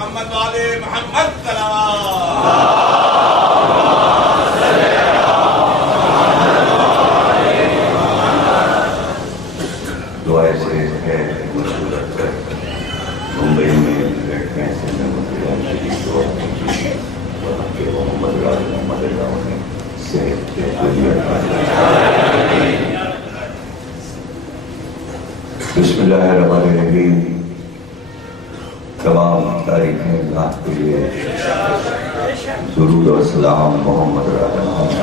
محمد والے محمد سلام. دعائیں سے ہے مشورت کر ممبئی میں بیٹھنے سے میں مسلمان شریف دعا کی وہاں کے محمد راج محمد اللہ نے صحت کے بسم اللہ الرحمن الرحیم. تمام تعریفیں اللہ کے لیے. درود و سلام محمد راج محمد.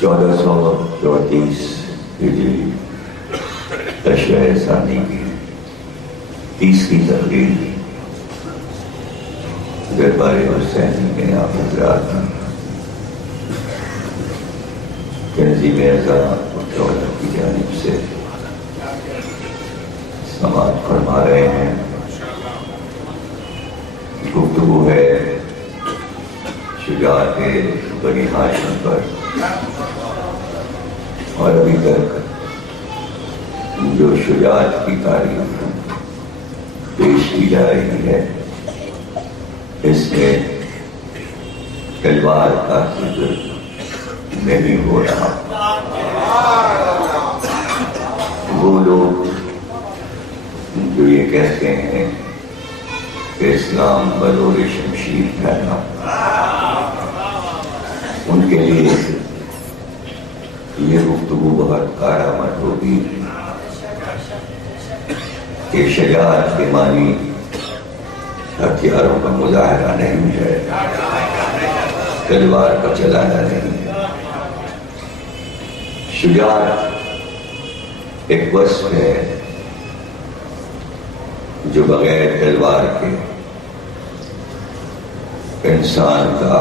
1434 ہجری تشریح ثانی کی 30ویں تقریر دربار حسینی میں آپ حضرات تنظیم اعزاز دولت کی جانب سے سماعت فرما رہے ہیں. گفتگو ہے شجاعت بنی ہاشم پر، اور ابھی تک جو شجاعت کی تاریخ پیش کی جا رہی ہے اس میں تلوار کا ذکر نہیں ہو رہا. وہ لوگ جو یہ کہتے ہیں کہ اسلام بدور شمشیر پھیلا، ان کے لیے یہ گفتگو بہت کارآمد ہوگی کہ شجاعت کے معنی ہتھیاروں کا مظاہرہ نہیں ہے، تلوار کا چلانا نہیں ہے. شجاعت ایک وصف ہے جو بغیر تلوار کے انسان کا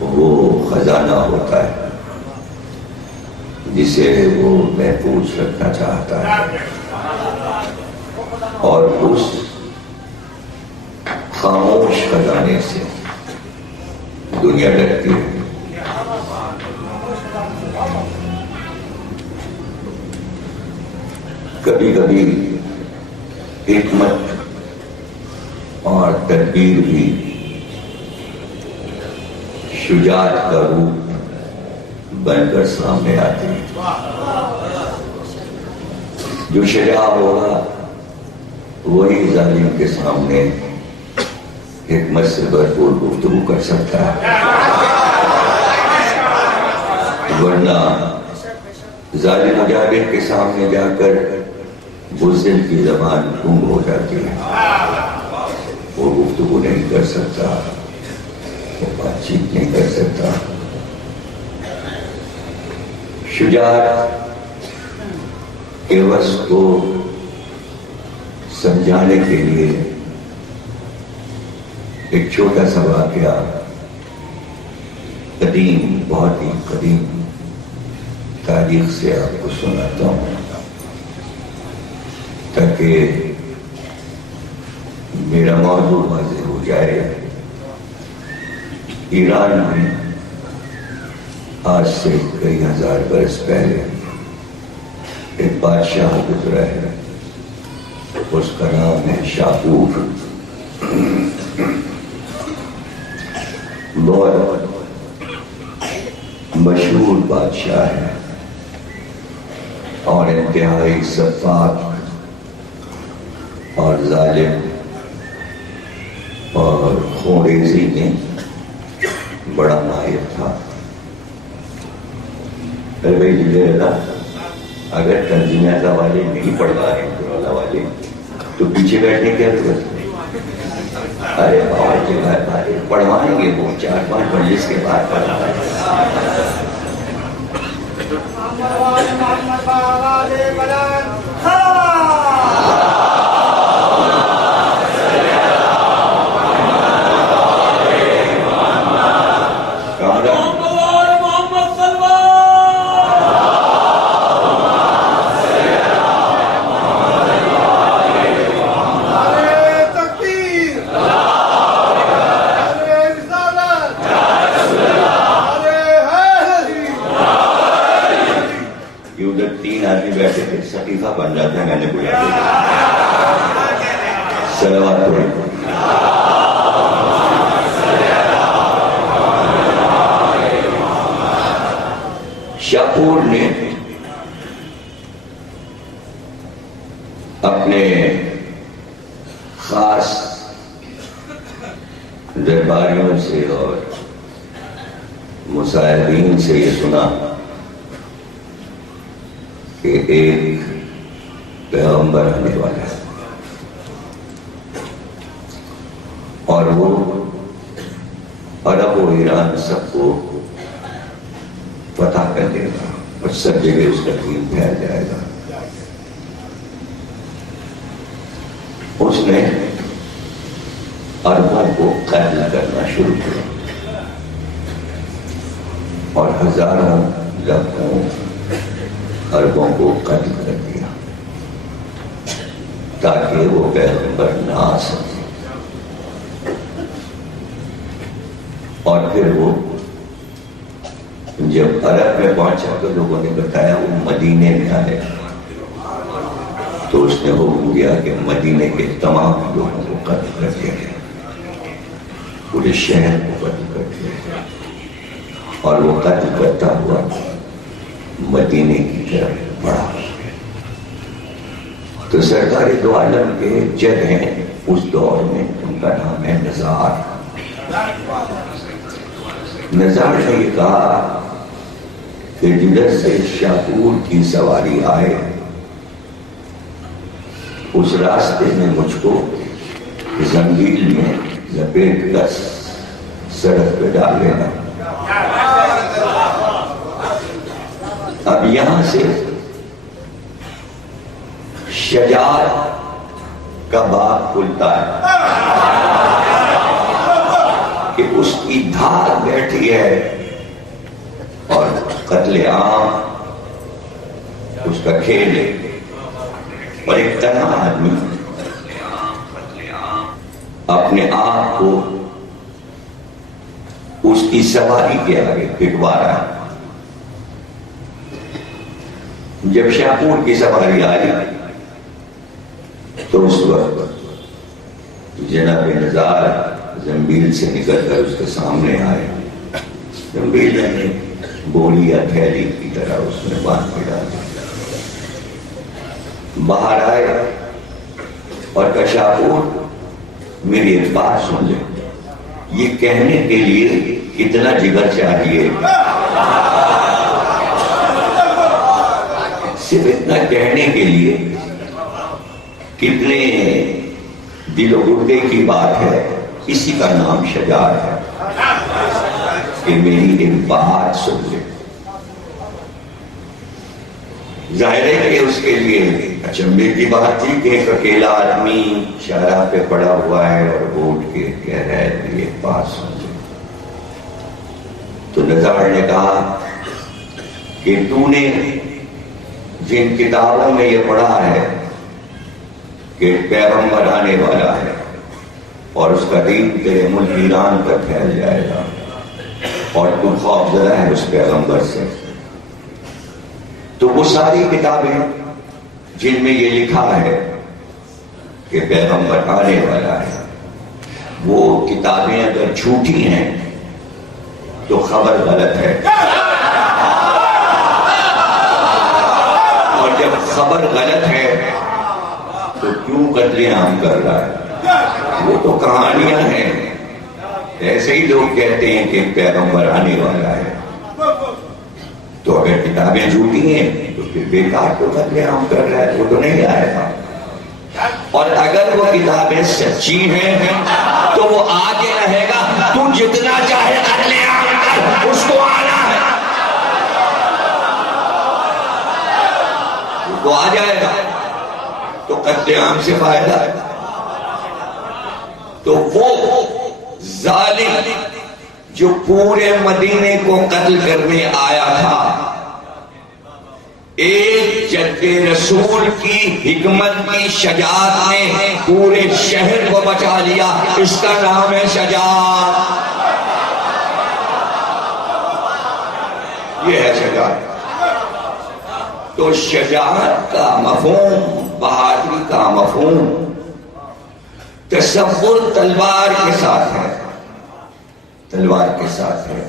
وہ خزانہ ہوتا ہے جسے وہ محفوظ رکھنا چاہتا ہے، اور اس خاموش خزانے سے دنیا ڈرتی ہے. کبھی کبھی حکمت اور تدبیر بھی شجاعت کا روپ بن کر سامنے آتی ہے. جو شجاع ہوگا وہی ظالم کے سامنے حکمت سے بھرپور گفتگو کر سکتا ہے، ورنہ ظالم مجاہد کے سامنے جا کر بزدل کی زبان گنگ ہو جاتی ہے، وہ گفتگو نہیں کر سکتا، وہ بات چیت نہیں کر سکتا. شجاعت کے وصف کو سمجھانے کے لیے ایک چھوٹا سا واقعہ قدیم، بہت ہی قدیم تاریخ سے آپ کو سناتا ہوں تاکہ میرا موضوع واضح ہو جائے. ایران میں آج سے کئی ہزار برس پہلے ایک بادشاہ گزرا ہے، اس کا نام ہے شاپور. بہت مشہور بادشاہ ہے اور انتہائی سفاک اور ظالم اور خونریزی میں بڑا ماہر تھا. ارے بھائی جلے اللہ، اگر تنظیم اعلیٰ والے نہیں پڑھوا رہے ہیں والے تو پیچھے بیٹھنے کی ضرورت نہیں. ارے باہر کے بعد پڑھوائیں گے، وہ 4-5 مجلس کے بعد پڑھوائیں گے. پڑھیں؟ شاپور نے اپنے خاص درباریوں سے اور مصاحبین سے یہ سنا کہ ایک پیغمبر آنے والا ہے اور وہ عرب و ایران سب کو فتح کر دے گا اور سب جگہ اس کا دین پھیل جائے گا۔ اس نے عربوں کو قتل کرنا شروع کیا اور ہزاروں لاکھوں عربوں کو قتل کر دیا تاکہ وہ پیغمبر نہ آ سکے۔ اور پھر وہ جب عرب میں پہنچا تو لوگوں نے بتایا وہ مدینے میں آئے، تو اس نے حکم دیا کہ مدینے کے تمام لوگوں کو قتل کر دیا گیا، پورے شہر کو قتل کر دیا گیا، اور وہ قتل کرتا ہوا مدینے کی طرف بڑھا۔ تو سرکار دو عالم کے جج ہیں اس دور میں، ان کا نام ہے نزار۔ نزار نے یہ کہا کہ جدھر سے شاپور کی سواری آئے اس راستے میں مجھ کو زنجیر میں لپیٹ کر سڑک پہ ڈال لینا۔ اب یہاں سے شجاعت کا باب کھلتا ہے کہ اس کی دھار بیٹھی ہے اور قتل عام اس کا کھیل ہے، اور ایک تنہا آدمی اپنے آپ کو اس کی سواری کے آگے پٹوا رہا ہے۔ جب شاپور کی سواری آئی تو اس وقت جناب نزار زنبیل سے نکل کر اس کے سامنے آئے۔ زنبیل نے گولی یا تھیلی کی طرح اس میں باندھ کے ڈال دیا۔ باہر آئے اور کہا شاپور میری ایک بات سن لے، یہ کہنے کے لیے کتنا جگر چاہیے، صرف اتنا کہنے کے لیے کتنے دل و گردے کی بات ہے، اسی کا نام شجاعت ہے کہ میری ایک بات سن لے۔ ظاہر ہے کہ اس کے لیے اچنبے کی بات تھی کہ ایک اکیلا آدمی شاہراہ پہ پڑا ہوا ہے اور وہ اٹھ کے کہہ رہا ہے کہ ایک بات سن لے۔ تو نزار نے کہا کہ تو نے جن کتابوں میں یہ پڑھا ہے کہ پیغمبر آنے والا ہے اور اس کا دین تیرے ملک ایران تک پھیل جائے گا، اور تو خوف زدہ ہے اس پیغمبر سے، تو وہ ساری کتابیں جن میں یہ لکھا ہے کہ پیغمبر آنے والا ہے، وہ کتابیں اگر جھوٹی ہیں تو خبر غلط ہے، اور جب خبر غلط ہے تو کیوں قتل عام کر رہا ہے؟ وہ تو کہانیاں ہیں، ایسے ہی لوگ کہتے ہیں کہ پیغمبر آنے والا ہے، تو اگر کتابیں جھوٹی ہیں تو پھر بیکار تو قتل عام کر رہا ہے، وہ تو نہیں آئے گا۔ اور اگر وہ کتابیں سچی ہیں تو وہ آگے رہے گا، تو جتنا چاہے قتل عام کر، اس کو آنا ہے، وہ آ جائے گا، تو قتل عام سے فائدہ ہے۔ تو وہ ظالم جو پورے مدینے کو قتل کرنے آیا تھا، ایک جد رسول کی حکمت کی شجاعت نے پورے شہر کو بچا لیا، اس کا نام ہے شجاعت۔ یہ ہے شجاعت۔ تو شجاعت کا مفہوم، بہادری کا مفہوم تصور تلوار کے ساتھ ہے، تلوار کے ساتھ ہے.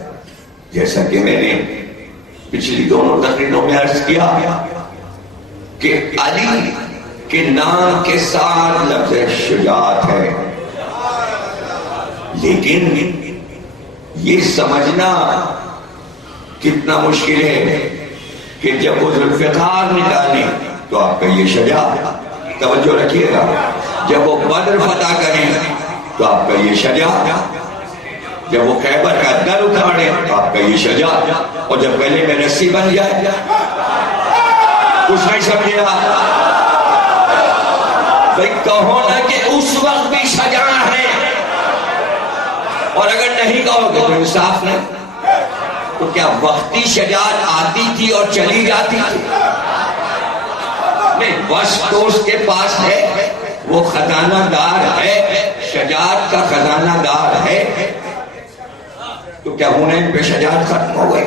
جیسا کہ میں نے پچھلی دونوں تقریروں میں عرض کیا کہ علی کے نام کے ساتھ لفظ شجاعت ہے، لیکن یہ سمجھنا کتنا مشکل ہے کہ جب وہ ذوالفقار نکالیں تو آپ کا یہ شجاعت. توجہ رکھیے گا، جب وہ بدر فتح کریں تو آپ کا یہ شجاعت، جب وہ خیبر کا در اٹھاڑیں تو آپ کا یہ شجاعت، اور جب گلے میں رسی بن جائے کچھ نہیں سمجھے آپ. بھئی کہو نا کہ اس وقت بھی شجاع ہے، اور اگر نہیں کہو گے تو انصاف نہیں. تو کیا وقتی شجاعت آتی تھی اور چلی جاتی تھی؟ نہیں، بس تو اس کے پاس ہے، وہ خزانہ دار ہے، شجاعت کا خزانہ دار ہے. تو کیا حنین پہ شجاعت ختم ہو گئی؟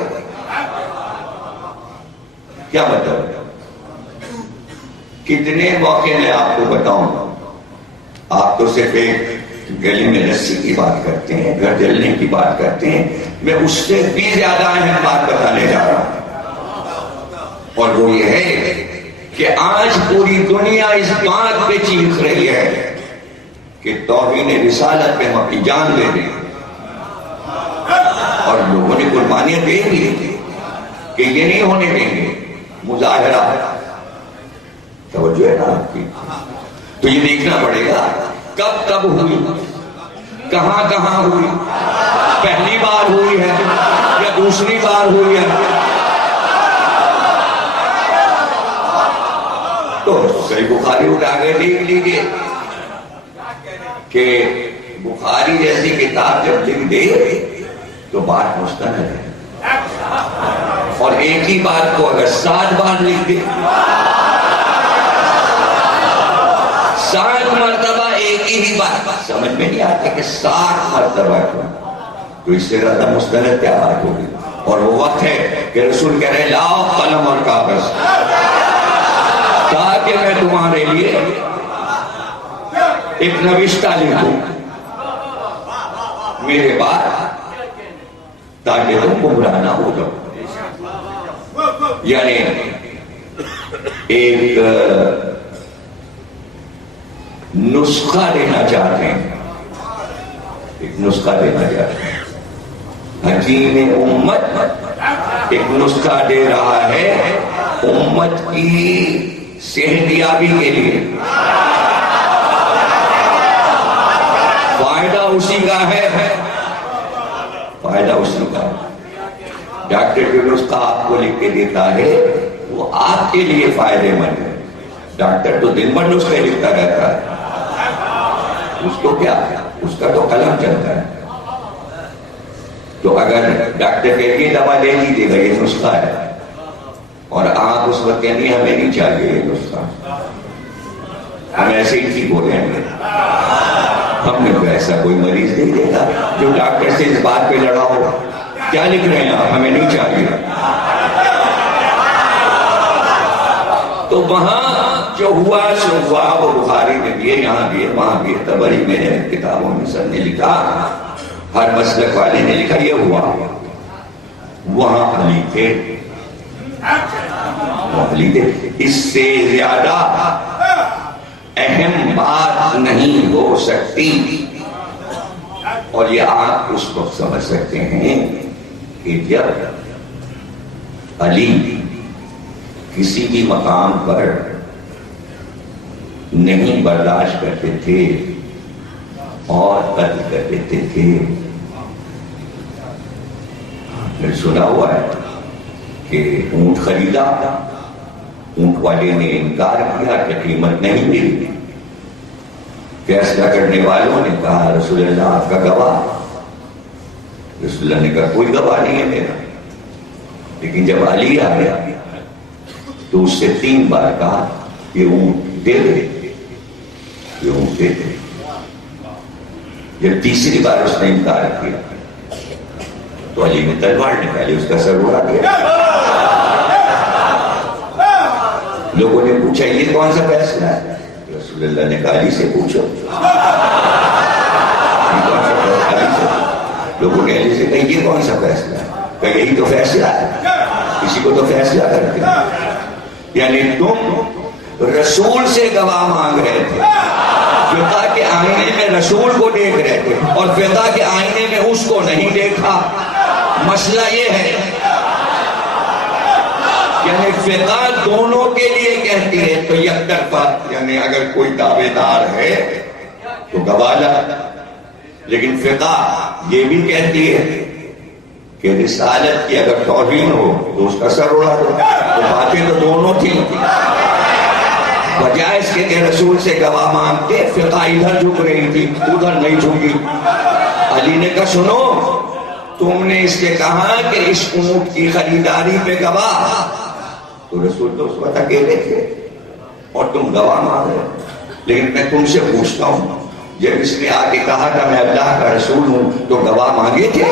کیا مطلب؟ کتنے موقع میں آپ کو بتاؤں، آپ تو صرف ایک گلے میں رسی کی بات کرتے ہیں، گھر جلنے کی بات کرتے ہیں، میں اس سے بھی زیادہ اہم بات بتانے جا رہا ہوں، اور وہ یہ ہے کہ آج پوری دنیا اس بات پہ چیخ رہی ہے کہ توہین رسالت پہ ہم اپنی جان دے دیں، اور لوگوں نے قربانیاں دے دی کہ یہ نہیں ہونے دیں گے. مظاہرہ توجہ ہے نا آپ کی، تو یہ دیکھنا پڑے گا کب کب ہوئی، کہاں کہاں ہوئی، پہلی بار ہوئی ہے یا دوسری بار ہوئی ہے. تو صحیح بخاری اٹھا کے دیکھ لیجیے کہ بخاری جیسی کتاب جب لکھ دے تو بات مستند ہے، اور ایک ہی بات کو اگر 7 بار لکھ دے، 7 مرتبہ ایک ہی بات، سمجھ میں نہیں آتا کہ 7 مرتبہ تو اس سے زیادہ مستند کیا بات ہوگی. اور وہ وقت ہے کہ رسول کہہ رہے لاؤ قلم اور کاغذ تاکہ میں تمہارے لیے ایک نوشتہ لکھوں میرے بعد، تاکہ تم گمراہ نہ ہو جاؤ. یعنی ایک نسخہ دینا چاہتے ہیں، ایک نسخہ دینا چاہتے ہیں. حکیم امت ایک نسخہ دے رہا ہے امت کی صحتیابی کے لیے. فائدہ اسی کا ہے، فائدہ اسی کا ہے. ڈاکٹر جو نسخہ آپ کو لکھ کے دیتا ہے وہ آپ کے لیے فائدے مند ہے. ڈاکٹر تو دن بھر نسخے لکھتا رہتا ہے، اس کو کیا، اس کا تو قلم چلتا ہے. تو اگر ڈاکٹر کہ یہ دوا لے لیجیے گا، یہ نسخہ ہے، اور آپ اس وقت کہیں ہمیں نہیں چاہیے یہ نسخہ، ہم ایسے ہی ٹھیک ہو جائیں گے. ہم نے تو ایسا کوئی مریض نہیں دیکھا جو ڈاکٹر سے اس بات پہ لڑا ہو، کیا لکھ رہے ہیں آپ، ہمیں نہیں چاہیے. تو وہاں جو ہوا سو ہوا، وہ بخاری میں بھی ہے، یہاں بھی ہے، وہاں بھی ہے، تبری میں ہے، کتابوں میں سب نے لکھا، ہر مسلک والے نے لکھا یہ ہوا. وہاں علی تھے، علی تھے. اس سے زیادہ اہم بات نہیں ہو سکتی. اور یہ آپ اس وقت سمجھ سکتے ہیں کہ جب علی کسی بھی مقام پر نہیں برداشت کرتے تھے اور قتل کر دیتے تھے. پھر سنا ہوا ہے کہ اونٹ خریدا، اونٹ والے نے انکار کیا کہ قیمت نہیں ملی. فیصلہ کرنے والوں نے کہا رسول اللہ آپ کا گواہ. رسول اللہ نے کہا کوئی گواہ نہیں ہے میرا. لیکن جب علی آ گیا تو اس سے 3 بار کہا یہ اونٹ دے دے، یہ اونٹ دے دے. جب تیسری بار اس نے انکار کیا تو علی نے تلوار نکالی، اس کا سر اڑا دیا. لوگوں نے پوچھا یہ کون سا فیصلہ ہے؟ رسول اللہ نے کہا علی سے پوچھو. لوگوں نے علی سے کہا یہ کون سا فیصلہ ہے؟ کہ یہی تو فیصلہ ہے، کسی کو تو فیصلہ کرتے ہیں۔ یعنی تم رسول سے گواہ مانگ رہے تھے، فقہ کے آئینے میں رسول کو دیکھ رہے تھے اور فقہ کے آئینے میں اس کو نہیں دیکھا۔ مسئلہ یہ ہے، یعنی فقہ دونوں کے لیے کہتی ہے تو یک طرفہ، یعنی اگر کوئی دعوے دار ہے تو گواہ لا، لیکن فقہ یہ بھی کہتی ہے کہ رسالت کی اگر توہین ہو تو اس کا سر اڑا دو۔ تو باتیں تو دونوں تھیں، بجائے اس کے کہ رسول سے گواہ مانگتے، فقہ ادھر جھک رہی تھی، ادھر نہیں جھکی۔ علی نے کہا سنو، تم نے اس سے کہا کہ اس اونٹ کی خریداری پہ گواہ، تو رسول تو اس وقت اکیلے تھے اور تم گواہ مانگ رہے، لیکن میں تم سے پوچھتا ہوں، جب اس نے آ کے کہا تھا میں اللہ کا رسول ہوں تو گواہ مانگے تھے؟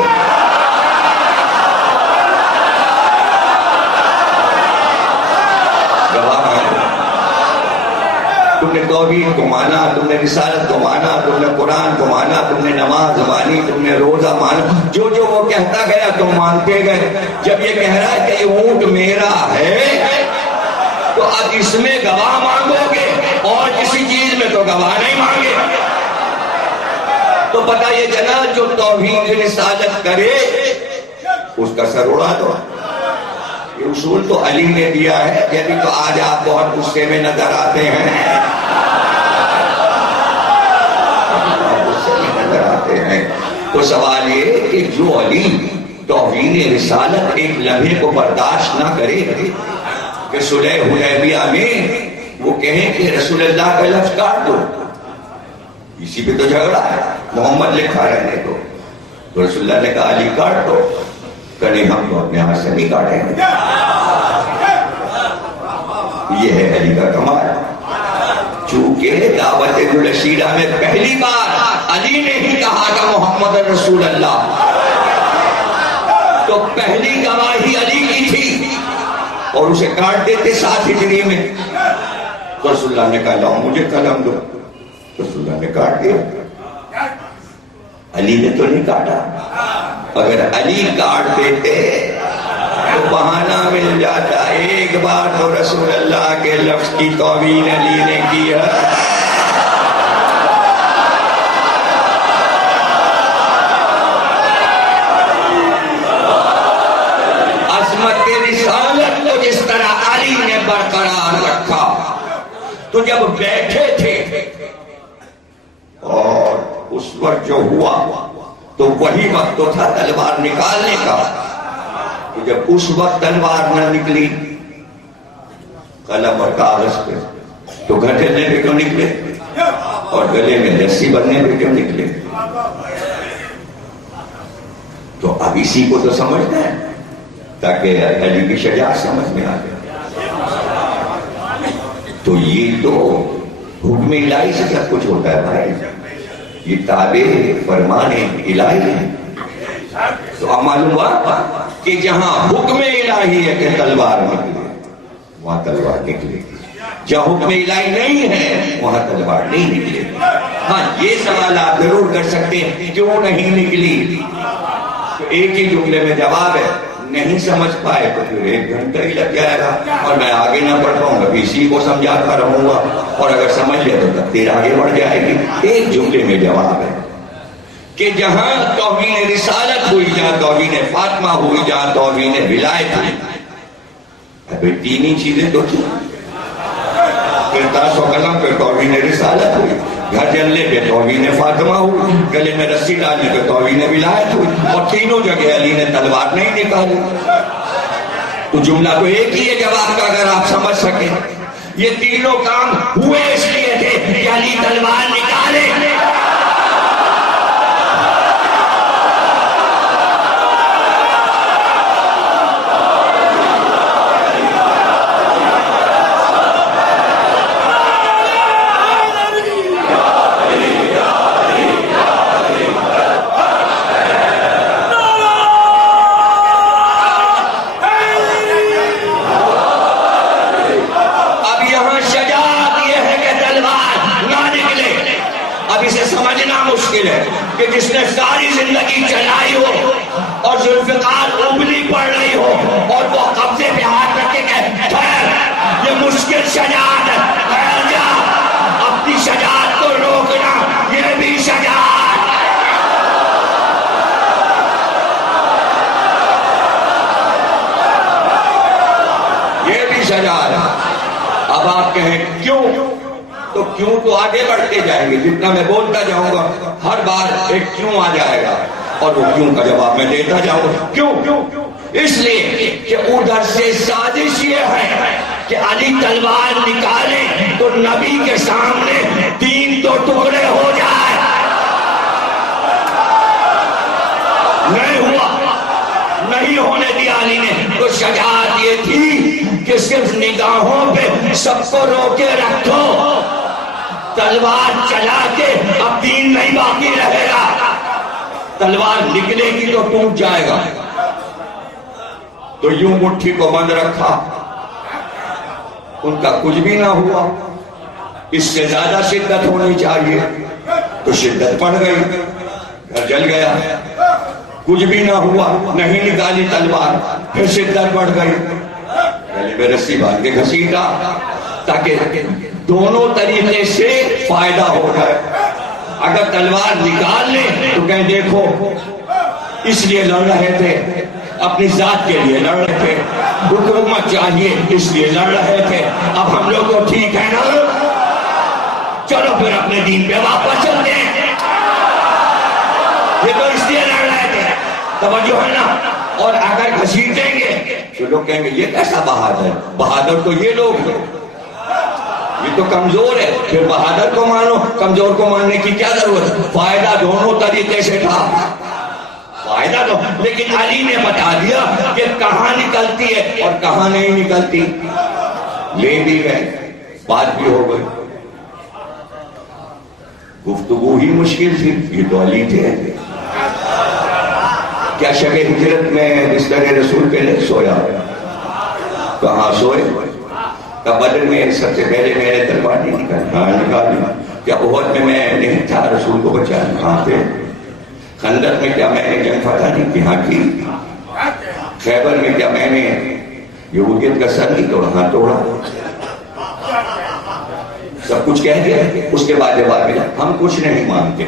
گواہ مانگے؟ تم نے توحید کو مانا، تم نے رسالت کو مانا، تم نے قرآن کو مانا، تم نے نماز مانی، تم نے روزہ مانا، جو جو وہ کہتا گیا تم مانتے گئے۔ جب یہ کہہ رہا ہے کہ یہ اونٹ میرا ہے تو اب اس میں گواہ مانگو گے اور کسی چیز میں تو گواہ نہیں مانگے۔ تو پتہ یہ چلا جو توحید رسالت کرے اس کا سر اڑا دو۔ یہ اصول تو علی نے دیا ہے، یہ بھی تو آج آپ بہت غصے میں نظر آتے ہیں، تو سوال یہ کہ جو علی توہین رسالت ایک لمحے کو برداشت نہ کرے کہ صلح حدیبیہ میں وہ کہیں کہ رسول اللہ کا لفظ کاٹ دو، اسی پہ تو جھگڑا ہے، محمد لکھا رہنے دو، تو رسول اللہ نے کہا علی کاٹ دو، کہ نہیں ہم تو اپنے ہاتھ سے نہیں کاٹیں گے۔ یہ ہے علی کا کمال، چونکہ دعوت الرشیدہ میں پہلی بار علی نے ہی کہا کہ محمد رسول اللہ، تو پہلی گواہی علی کی تھی اور اسے کاٹ دیتے 7 ہجری میں، تو رسول اللہ نے کہا لاؤ مجھے قلم دو، رسول اللہ نے کاٹ دیا، علی نے تو نہیں کاٹا۔ اگر علی کاٹ دیتے تو بہانہ مل جاتا، ایک بار تو رسول اللہ کے لفظ کی توہین علی نے کی ہے۔ عظمت رسالت کو جس طرح علی نے برقرار رکھا، تو جب بیٹھے تھے اور اس وقت جو ہوا تو وہی وقت تو تھا تلوار نکالنے کا، تو جب اس وقت تلوار نہ نکلی قلم اور کاغذ پہ، تو گھر چلنے پہ کیوں نکلے اور گلے میں رسی بننے پہ کیوں نکلے؟ تو اب اسی کو تو سمجھنا ہے تاکہ علی کی شجاعت سمجھ میں آ جائے۔ تو یہ تو حکم الہی سے سب کچھ ہوتا ہے بھائی، یہ تابع فرمان الہی ہے۔ تو اب معلوم ہوا کہ جہاں حکم الہی ہے کہ تلوار نکلے وہاں تلوار نکلے گی، جہاں حکم الہی نہیں ہے وہاں تلوار نہیں نکلے گی۔ ہاں یہ سوال آپ ضرور کر سکتے ہیں کیوں نہیں نکلی، تو ایک ہی جملے میں جواب ہے، نہیں سمجھ پائے تو پھر 1 گھنٹہ ہی لگ جائے گا اور میں آگے نہ بڑھ پاؤں گا، اسی کو سمجھاتا رہوں گا، اور اگر سمجھ لیا تو تقدیر آگے بڑھ جائے گی۔ ایک جملے میں جواب ہے کہ جہاں توہین رسالت ہوئی، جہاں توہین فاطمہ ہوئی، جہاں توہین ولایت ہوئی، ابھی 3 ہی چیزیں تو تھیں، پھر تاس و قلم پہ توہین رسالت ہوئی، گھر جلنے پہ توہین فاطمہ ہوئی، گلے میں رسی ڈالنے پہ توہین ولایت ہوئی، اور تینوں جگہ علی نے تلوار نہیں نکالی۔ تو جملہ تو ایک ہی ہے جواب کا، اگر آپ سمجھ سکیں، یہ تینوں کام ہوئے اس لیے تھے کہ علی تلوار نکالے۔ اب کہ جس نے ساری زندگی چلائی ہو اور ذوالفقار ابلی پڑ رہی ہو اور وہ قبضے پہ ہاتھ رکھ کے کہے ٹھہر، یہ مشکل شجاعت ہے، ٹھہر جا، اپنی شجاعت کو روکنا یہ بھی شجاعت ہے۔ یہ بھی شجاعت ہے۔ اب آپ کہیں کیوں؟ تو کیوں تو آگے بڑھتے جائیں گے، جتنا میں بولتا جاؤں گا ہر بار ایک کیوں آ جائے گا اور وہ کیوں کا جواب میں دیتا جاؤں گا۔ کیوں؟ اس لیے کہ ادھر سے سازش یہ ہے کہ علی تلوار نکالے تو نبی کے سامنے تین تو ٹکڑے ہو جائے۔ نہیں ہوا، نہیں ہونے دیا علی نے۔ تو شجاعت یہ تھی کہ صرف نگاہوں پہ سب کو روکے رکھو، تلوار چلا کے اب دین نہیں باقی رہے گا، تلوار نکلے گی تو ٹوٹ جائے گا۔ تو یوں مٹھی کو بند رکھا، ان کا کچھ بھی نہ ہوا۔ اس سے زیادہ شدت ہونی چاہیے تو شدت بڑھ گئی، گھر جل گیا۔ کچھ بھی نہ ہوا، نہیں نکالی تلوار، پھر شدت بڑھ گئی، پہلے میں رسی باندھ کے گھسیٹا تاکہ دونوں طریقے سے فائدہ ہو جائے۔ اگر تلوار نکال لیں تو کہیں دیکھو اس لیے لڑ رہے تھے، اپنی ذات کے لیے لڑ رہے تھے، حکومت چاہیے اس لیے لڑ رہے تھے، اب ہم لوگ تو ٹھیک ہے نا، چلو پھر اپنے دین پہ واپس چلتے ہیں۔ یہ تو اس لیے لڑ رہے تھے، توجہ ہے نا۔ اور اگر گھسیٹیں گے تو لوگ کہیں گے یہ کیسا بہادر، بہادر تو یہ لوگ ہیں، یہ تو کمزور ہے، پھر بہادر کو مانو، کمزور کو ماننے کی کیا ضرورت ہے؟ فائدہ دونوں طریقے سے تھا، فائدہ تو، لیکن علی نے بتا دیا کہ کہاں نکلتی ہے اور کہاں نہیں نکلتی۔ لے بھی گئے، بات بھی ہو گئی، گفتگو ہی مشکل تھی، یہ تو علی تھے۔ کیا شب ہجرت میں بستر رسول پہ نہیں سویا؟ کہاں سوئے؟ کیا بدر میں سب سے پہلے میں نے تلوار نہیں نکالی؟ کیا احد میں نہیں تھا رسول کو بچایا؟ کہاں پہ؟ خندق میں کیا میں نے جنگ فتح نہیں کی؟ ہاں کی۔ خیبر میں کیا میں نے یہودیت کا سر نہیں توڑا؟ ہاں توڑا۔ سب کچھ کہہ دیا۔ اس کے بعد جواب ملا ہم کچھ نہیں مانتے،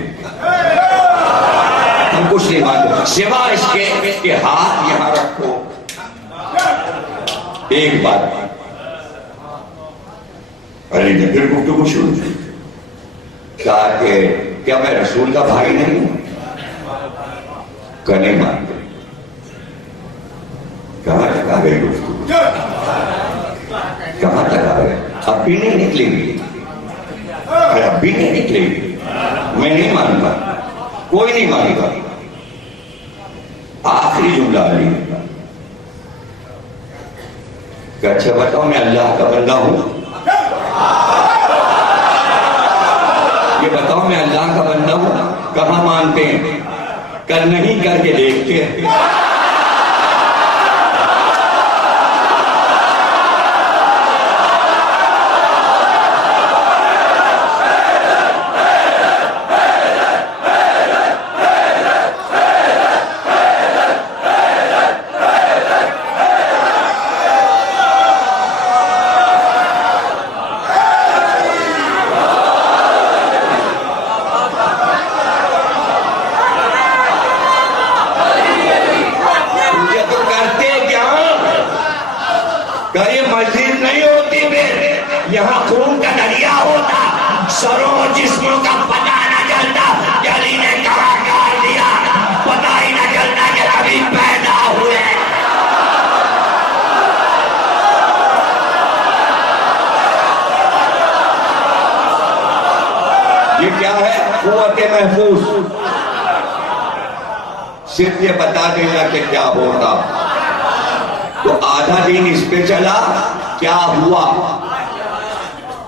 ہم کچھ نہیں مانتے سوا اس کے کہ ہاتھ یہاں رکھو۔ ایک بات علی نے پھر گفتگو شروع کی، کہا کہ کیا میں رسول کا بھائی نہیں ہوں؟ کہ نہیں مانتے۔ کہاں تک آ گئی گفتگو؟ کہاں تک آ گئے؟ اب بھی نہیں نکلے گی، اب بھی نہیں نکلے گی، میں نہیں مانتا، کوئی نہیں مانتا۔ آخری جملہ علی کہ اچھا بتاؤ میں اللہ کا بندہ ہوں؟ یہ بتاؤ میں اللہ کا بندہ ہوں؟ کہاں مانتے ہیں؟ کر نہیں کر کے دیکھتے ہیں۔ یہاں خون کا دریا ہوتا، سروں جسموں کا پتہ نہ چلتا کہ علی نے کہاں کار دیا، پتہ ہی نہ چلتا کہ ابھی پیدا ہوئے۔ یہ کیا ہے؟ قوت محفوظ، صرف یہ بتا دینا کہ کیا ہوتا۔ تو آدھا دن اس پہ چلا، کیا ہوا؟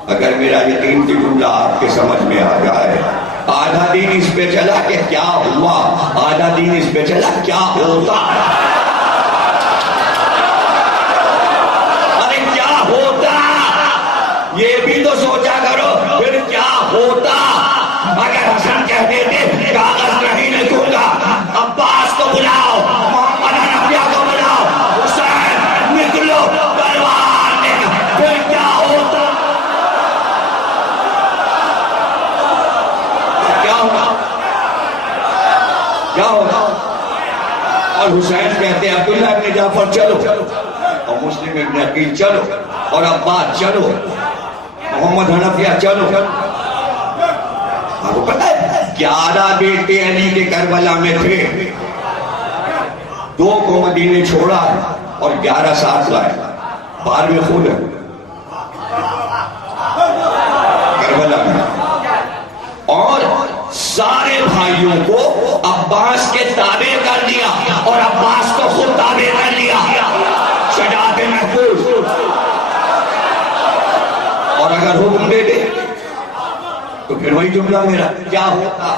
اگر میرا یقین کی جملہ آپ کے سمجھ میں آ جائے، آدھا دن اس پہ چلا کہ کیا ہوا، آدھا دن اس پہ چلا کیا ہوتا۔ ارے کیا ہوتا یہ بھی تو سوچا کرو، پھر کیا ہوتا؟ اگر حسن کہہ دیتے کاغذ نہیں کیا ہوگا؟ اور حسین کہتے ہیں عبداللہ ابن جعفر چلو، اور مسلم ابن عقیل چلو، اور عباس چلو، محمد حنفیہ چلو. آپ کو پتہ ہے 11 بیٹے علی کے کربلا میں تھے، 2 کو مدینے چھوڑا اور 11 ساتھ لائے. 12ویں خون ہے کربلا میں. اور سارے بھائیوں کو عباس کے تابع کر دیا اور عباس کو خود تابع کر لیا. شجاعت محفوظ. اور اگر حکم دے دے تو پھر وہی جملہ میرا، کیا ہوتا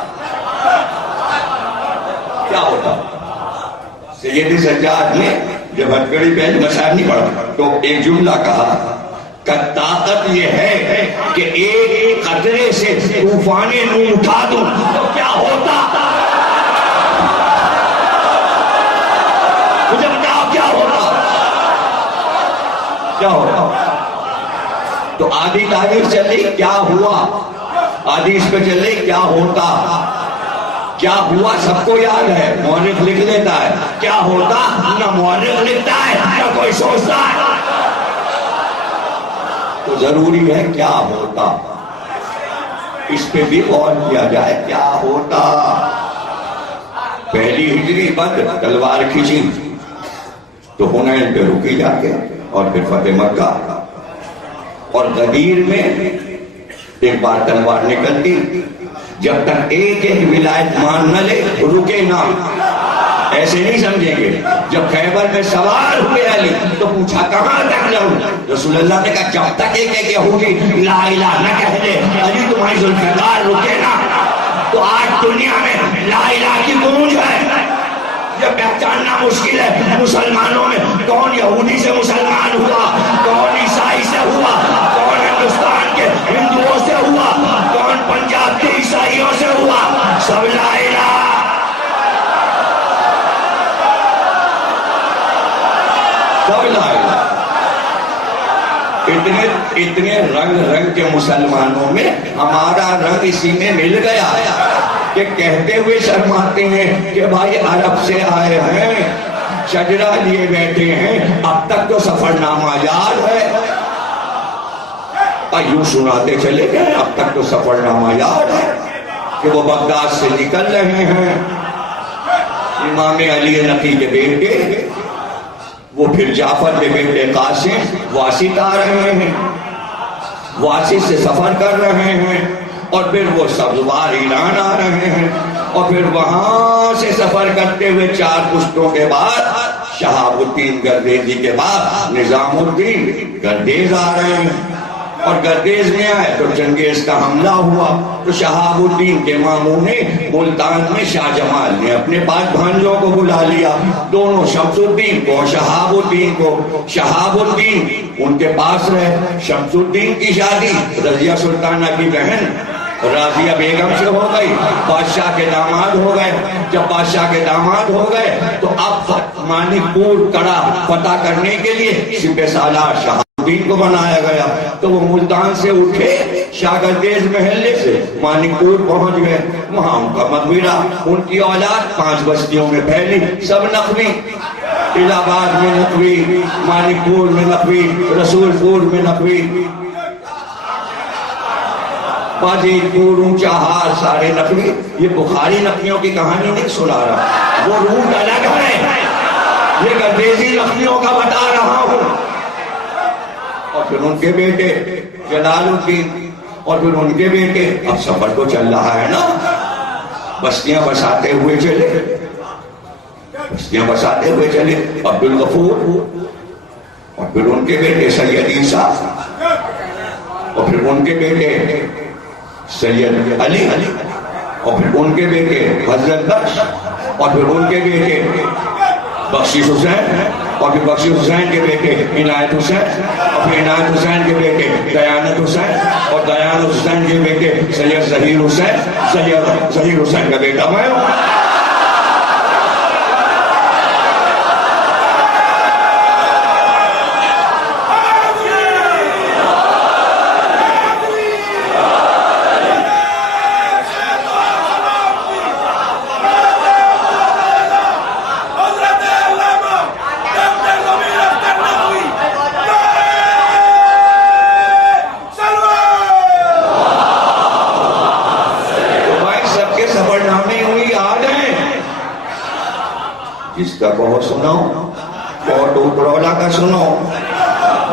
کیا ہوتا. سید سجاد نے جب ہتھکڑی پہ مسائل نہیں پڑھا تو ایک جملہ کہا کہ طاقت یہ ہے کہ ایک قطرے سے طوفان نوح اٹھا دوں تو کیا ہوتا. مجھے بتاؤ کیا ہوتا، کیا ہوتا. تو آدھی تعریف چل رہی کیا ہوا، آدھی اس پہ چل رہی کیا ہوتا. کیا ہوا سب کو یاد ہے، مورخ لکھ لیتا ہے. کیا ہوتا نہ مورخ لکھتا ہے نہ کوئی سوچتا ہے. تو ضروری ہے کیا ہوتا، اس پہ بھی غور کیا جائے. کیا ہوتا. پہلی ہجری بعد تلوار کھینچی تو حنین پہ رکی جا کے اور پھر فتح مکہ. اور غدیر میں ایک بار تلوار نکلتی، جب تک ایک ایک ولایت مان نہ لے رکے نہ. ایسے نہیں سمجھیں گے. جب خیبر میں سوار ہوئے علی تو پوچھا کہاں تک جاؤں. رسول اللہ نے کہا جب تک ایک ایک یہودی لا الہ نہ کہہ دے علی تمہاری ذوالفقار رکے نا. تو آج دنیا میں لا الہ کی گونج ہے. یہ پہچاننا مشکل ہے مسلمانوں میں کون یہودی سے مسلمان ہوا، کون عیسائی سے ہوا، کون ہندوستان کے ہندوؤں سے ہوا، کون پنجاب کے عیسائیوں سے ہوا. سب لا الہ. سب لا الہ. اتنے رنگ کے مسلمانوں میں ہمارا رنگ اسی میں مل گیا کہ کہتے ہوئے شرماتے ہیں کہ بھائی عرب سے آئے ہیں، شجرہ لیے بیٹھے ہیں، اب تک تو سفر نامہ یاد ہے. یوں سناتے چلے گئے اب تک تو سفر نامہ یاد ہے کہ وہ بغداد سے نکل رہے ہیں. امام علی نقی کے بیٹے وہ پھر جعفر کے بیٹے قاسم واسط آ رہے ہیں، واسط سے سفر کر رہے ہیں، اور پھر وہ سبزوار ایران آ رہے ہیں، اور پھر وہاں سے سفر کرتے ہوئے 4 پشتوں کے بعد شہاب الدین گردیزی کے بعد نظام الدین گردیز آ رہے ہیں. اور گردیز میں آئے تو چنگیز کا حملہ ہوا تو شہاب الدین کے ماموں نے ملتان میں شاہ جمال نے اپنے پاس بھانجوں کو بلا لیا، دونوں شمس الدین کو اور شہاب الدین کو. شہاب الدین ان کے پاس رہے. شمس الدین کی شادی رضیہ سلطانہ کی بہن راضیہ بیگم سے ہو گئی، بادشاہ کے داماد ہو گئے. جب بادشاہ کے داماد ہو گئے تو اب مانک پور کڑا فتح کرنے کے لیے سپہ سالار شہاب الدین کو بنایا گیا. تو وہ ملتان سے اٹھے شاہ گردیز محلے سے مانک پور پہنچ گئے. وہاں ان کا مقبرہ، ان کی اولاد 5 بستیوں میں پھیلی، سب نقوی. الہ آباد میں نقوی، مانک پور میں نقوی، رسول پور میں نقوی، باجید پور، اونچا ہار، سارے نقوی. یہ بخاری نقویوں کی کہانی نہیں سنا رہا، وہ روٹ الگ ہے. یہ گردیزی نقویوں کا بتا رہا ہوں. اور پھر ان کے بیٹے جلال الدین، اور پھر ان کے بیٹے. اب سفر تو چل رہا ہے نا، بستیاں بساتے ہوئے چلے، بستیاں بساتے ہوئے چلے. عبد الغفور، اور پھر ان کے بیٹے سید عیسیٰ، اور پھر ان کے بیٹے سید علی، اور پھر ان کے بیٹے حضرت بخش، اور پھر ان کے بیٹے بخشش حسین، اور پھر بخشش حسین کے بیٹے عنایت حسین، اور پھر عنایت حسین کے بیٹے دیانت حسین، اور دیانت حسین کے بیٹے سید ظہیر حسین. سید ظہیر حسین کا بیٹا میں ہوں. جس کا کہو سنو، کوٹ اترولہ کا سنو،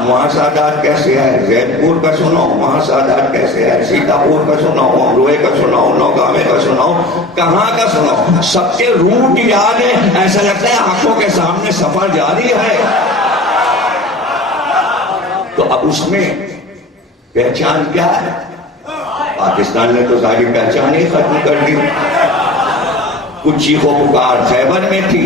وہاں سادات کیسے ہے، زید پور کا سنو وہاں سادات کیسے ہے، سیتا پور کا سنو، امروہے کا سنو، نوگامے کا سنو، کہاں کا سنو، سب کے روٹ یاد ہے، ایسا لگتا ہے آنکھوں کے سامنے سفر جاری ہے۔ تو اب اس میں پہچان کیا ہے؟ پاکستان نے تو ظاہر پہچان ہی ختم کر دی۔ کچھ چیخو پکار خیبر میں تھی،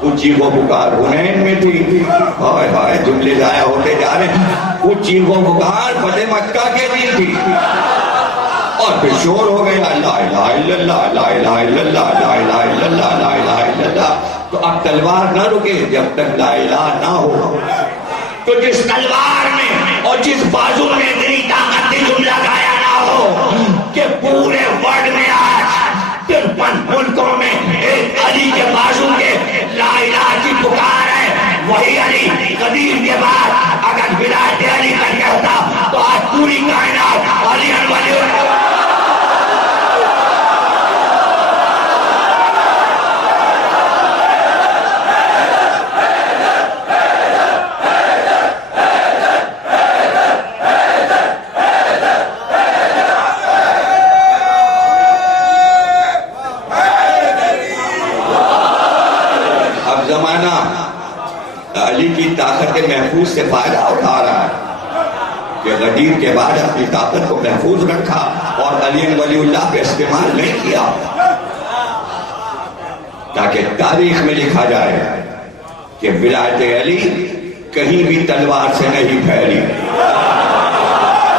کچھ چیخو پکار حنین میں تھی، ہائے ہائے جملے ضائع ہوتے جا رہے ہیں، کچھ چیخو پکار فتح مکہ کے دن تھی، اور پھر شور ہو گیا لا الہ الا اللہ لا الہ الا اللہ لا الہ الا اللہ لا الہ الا اللہ۔ تو اب تلوار نہ رکے جب تک لا الہ نہ ہو۔ تو جس تلوار میں اور جس بازو میں اتنی طاقت کی جملہ گایا نہ ہو کہ پورے ورلڈ میں آج 53 ملکوں میں ایک علی کے بازو کے لا الہ کی پکار ہے، وہی علی قدیم کے بعد اگر ولایت علی کا کہتا تو آج پوری کائنات علی ولی طاقت محفوظ سے فائدہ اٹھا رہا ہے کہ غدیر کے بعد اپنی طاقت کو محفوظ رکھا اور علی ولی اللہ پہ استعمال نہیں کیا، تاکہ تاریخ میں لکھا جائے کہ ولایت علی کہیں بھی تلوار سے نہیں پھیلی۔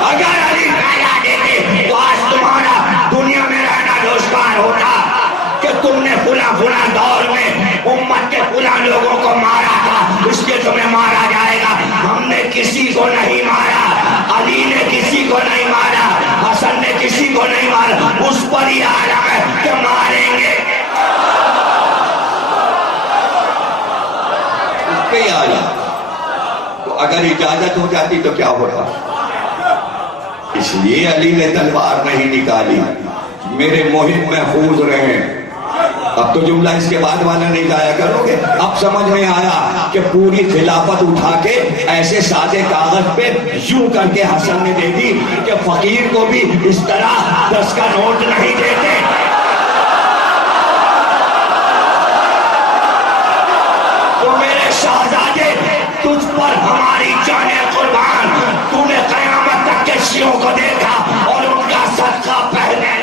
اگر علی پھیلا دیتے تو آج تمہارا دنیا میں رہنا دشوار ہوتا کہ تم نے فلاں فلاں دور میں امت کے فلاں لوگوں کو مارا تھا، اس کے تمہیں مارا جائے گا۔ ہم نے کسی کو نہیں مارا، علی نے کسی کو نہیں مارا، حسن نے کسی کو نہیں مارا، اس پر ہی عالم ہے کہ ماریں گے، اس پہ ہی عالم۔ تو اگر اجازت ہو جاتی تو کیا ہوتا؟ اس لیے علی نے تلوار نہیں نکالی، میرے محب محفوظ رہیں۔ اب تو جملہ اس کے بعد والا نہیں جایا کرو گے۔ اب سمجھ میں آیا کہ پوری خلافت اٹھا کے ایسے سادے کاغذ پہ یوں کر کے حسن نے دے دی کہ فقیر کو بھی اس طرح 10 کا نوٹ نہیں دیتے۔ تو میرے شہزادے تجھ پر ہماری جانیں قربان، تو نے قیامت تک کے شیعوں کو دیکھا اور ان کا صدقہ پہنے۔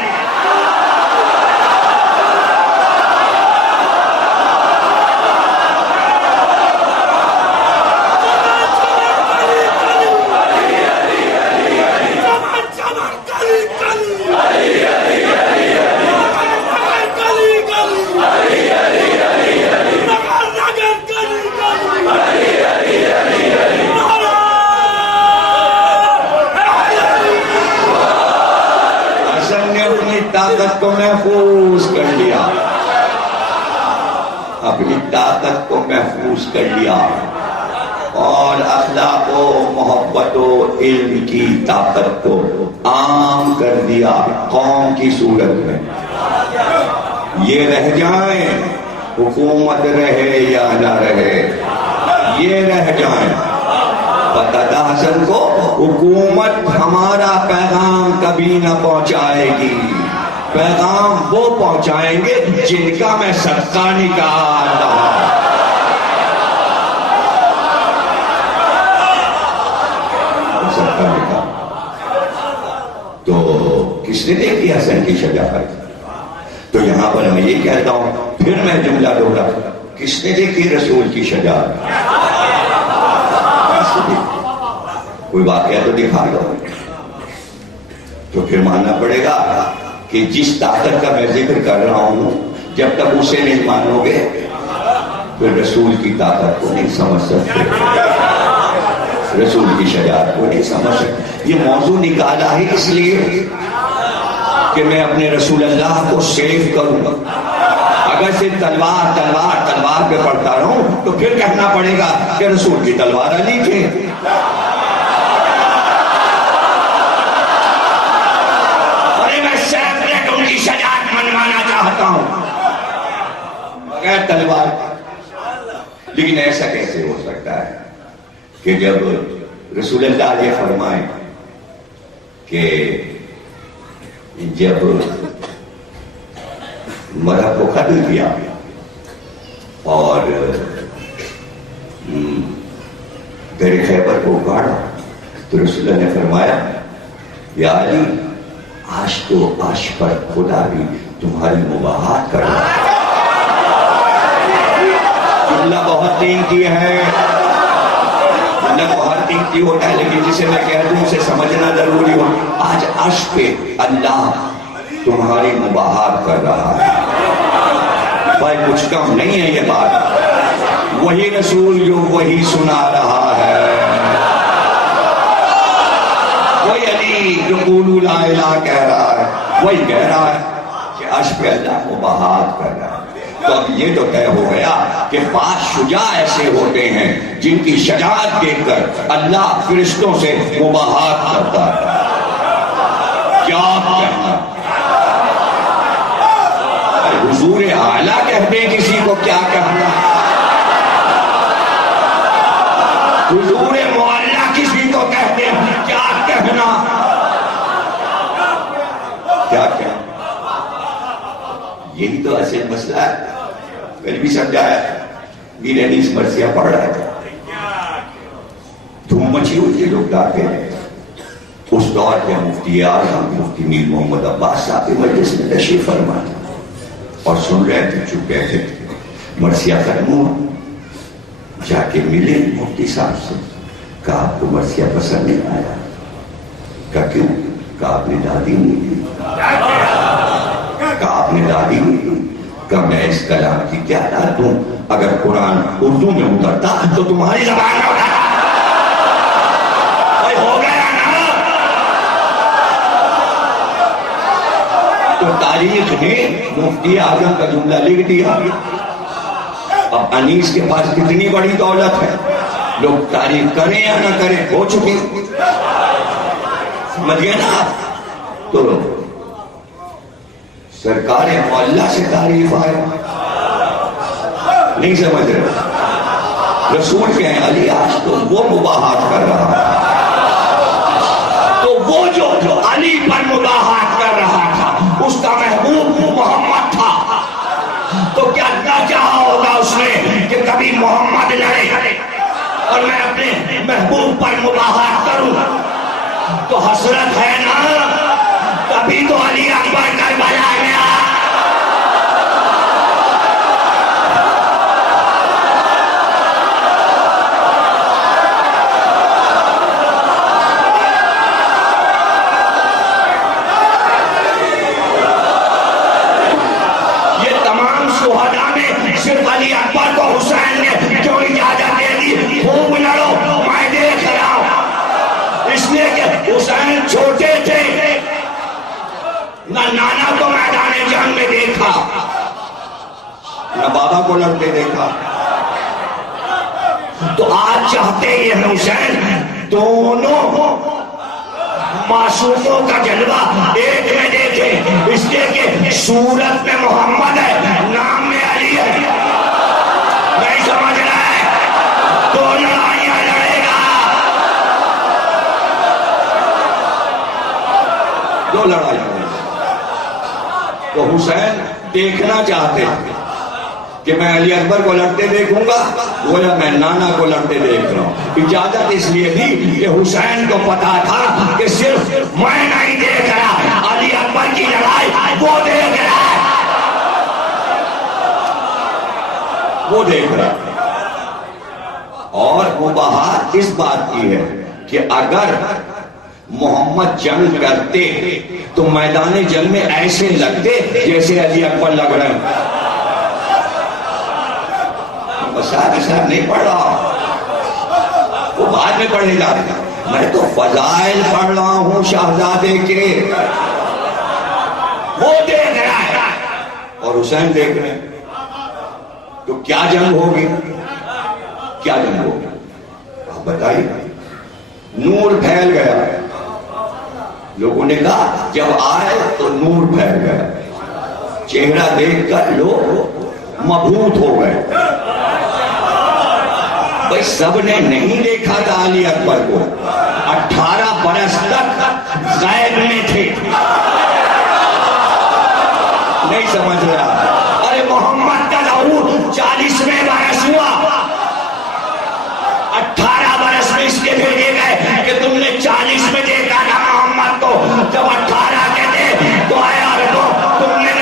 طاقت کو محفوظ کر لیا، اپنی طاقت کو محفوظ کر لیا اور اخلاق و محبت و علم کی طاقت کو عام کر دیا قوم کی صورت میں۔ یہ رہ جائیں حکومت رہے یا نہ رہے، یہ رہ جائیں۔ پتہ تھا حسن کو حکومت ہمارا پیغام کبھی نہ پہنچائے گی، پیغام وہ پہنچائیں گے جن کا میں صدقہ نکالتا ہوں۔ صدقہ نکال تو کس نے دیکھی حسن کی شجاعت؟ تو یہاں پر میں یہ کہتا ہوں، پھر میں جملہ دوہرا، کس نے دیکھی رسول کی شجاعت؟ کوئی واقعہ تو دکھا دو۔ تو پھر ماننا پڑے گا کہ جس طاقت کا میں ذکر کر رہا ہوں جب تک اسے نہیں مانو گے پھر رسول کی طاقت کو نہیں سمجھ سکتے، رسول کی شجاعت کو نہیں سمجھ سکتے۔ یہ موضوع نکالا ہے اس لیے کہ میں اپنے رسول اللہ کو سیف کروں گا۔ اگر صرف تلوار تلوار تلوار پہ پڑھتا رہوں تو پھر کہنا پڑے گا کہ رسول کی تلوار علی تھے۔ بغیر تلوار کے. لیکن ایسا کیسے ہو سکتا ہے کہ جب رسول اللہ یہ فرمائے کہ جب مرد کو قتل کیا اور در خیبر کو اگاڑا تو رسول اللہ نے فرمایا یا علی آج تو آج پر خدا بھی تمہاری مباحات کر رہا ہے. جملہ بہت قیمتی ہے، جملہ بہت قیمتی ہوتا ہے، لیکن جسے میں کہہ دوں اسے سمجھنا ضروری ہو. آج عرش پہ اللہ تمہاری مباحات کر رہا ہے. بھائی کچھ کم نہیں ہے یہ بات. وہی رسول جو وہی سنا رہا ہے، وہی علی جو قولوا لا الہ کہہ رہا ہے، وہی کہہ رہا ہے کہ عرش پہ اللہ مباحات کر رہا ہے. تو اب یہ تو طے ہو گیا کہ 5 شجاع ایسے ہوتے ہیں جن کی شجاعت دیکھ کر اللہ فرشتوں سے مباحات کرتا ہے. کیا کہنا، حضور اعلیٰ کہتے ہیں کسی کو کیا کہنا، حضور معلیٰ کسی کو کہتے ہیں کیا کہنا. کیا کہنا، یہی تو اصل مسئلہ ہے. پہلے بھی سمجھایا، میر حدیث مرثیہ پڑھ رہا تھا، دھوم مچی ہوئی تھی، لوگ ڈاکے ہیں. اس دور کے مفتی اعظم مفتی میر محمد عباس صاحب مجلس میں تشریف فرما تھا اور سن رہے تھے، چپ بیٹھے تھے. مرثیہ ختم ہوا، جا کے ملے مفتی صاحب سے، کہا آپ کو مرثیہ پسند نہیں آیا؟ کہا کیوں؟ کہا آپ نے دادی نہیں دی. کہا آپ نے دادی نہیں دی. کہا میں اس کلام کی کیا داد دوں؟ اگر قرآن اردو میں اترتا تو تمہاری زبان میں اٹھاتا. ہو گیا نا. تو تاریخ نے مفتی اعظم کا جملہ لکھ دیا. اب انیس کے پاس کتنی بڑی دولت ہے، لوگ تعریف کریں یا نہ کریں ہو چکے. سمجھ گئے نا. تو سرکار معلیٰ سے تعریف آئے، نہیں سمجھ رہے. رسول کہیں علی آج تو وہ مباحات کر رہا ہے. تو وہ جو علی پر مباحات کر رہا تھا اس کا محبوب محمد تھا. تو کیا نہ چاہا ہوگا اس نے کہ کبھی محمد لڑے اور میں اپنے محبوب پر مباحات کروں. تو حسرت ہے نا. کبھی تو علی اکبر کربلا گیا. حسین چھوٹے تھے، نہ نانا کو میدان جنگ میں دیکھا، نہ بابا کو لڑتے دیکھا. تو آج چاہتے یہ حسین دونوں معصوموں کا جلوہ ایک میں دیکھے، اس لیے کہ صورت میں محمد ہے، نام میں علی ہے. نہیں سمجھ رہا ہے؟ دو لڑائیاں لڑے گا، دو لڑائیاں. تو حسین دیکھنا چاہتے کہ میں علی اکبر کو لڑتے دیکھوں گا، گویا میں نانا کو لڑتے دیکھ رہا ہوں. اجازت اس لیے بھی کہ حسین کو پتا تھا کہ صرف میں نہیں دیکھ رہا، علی اکبر کی لڑائی وہ دیکھ رہا ہے، وہ دیکھ رہا ہے. اور مباحات اس بات کی ہے کہ اگر محمد جنگ کرتے تو میدان جنگ میں ایسے لگتے جیسے علی اکبر لگ رہے ہیں. ساتھ نہیں پڑھ رہا، وہ بعد میں پڑھنے جا رہے ہیں. میں تو فضائل پڑھ رہا ہوں شہزادے کے. وہ دیکھ رہا ہے اور حسین دیکھ رہے ہیں. تو کیا جنگ ہوگی؟ کیا جنگ ہوگی آپ بتائیے. نور پھیل گیا. لوگوں نے کہا جب آئے تو نور پھیل گیا. چہرہ دیکھ کر لوگ مبہوت ہو گئے. بھئی سب نے نہیں دیکھا تھا علی اکبر کو, 18 برس تک غیب میں تھے. نہیں سمجھ رہا. ارے محمد کا ظہور 40ویں برس ہوا, 18 برس میں اس کے بھیجے گئے کہ تم نے 40 میں دیکھا تھا محمد کو. جب 18 کے تھے تو آیا تو تم نے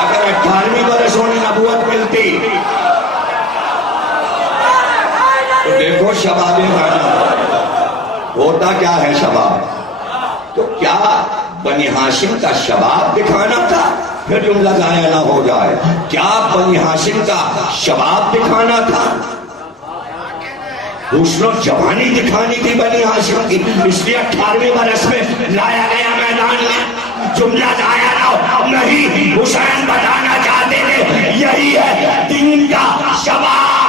اگر 18ویں برس ہونے نبوت ملتی تو دیکھو شباب غانم ہوتا کیا ہے. شباب تو کیا بنی ہاشم کا شباب دکھانا تھا؟ پھر جملہ ضائع نہ ہو جائے. کیا بنی ہاشم کا شباب دکھانا تھا؟ حسن و جوانی دکھانی تھی بنی ہاشم کی, اس لیے 18ویں برس میں لایا گیا میدان میں. جملہ ضائع نہ ہو. نہیں, حسین بتانا چاہتے تھے یہی ہے دین کا شباب.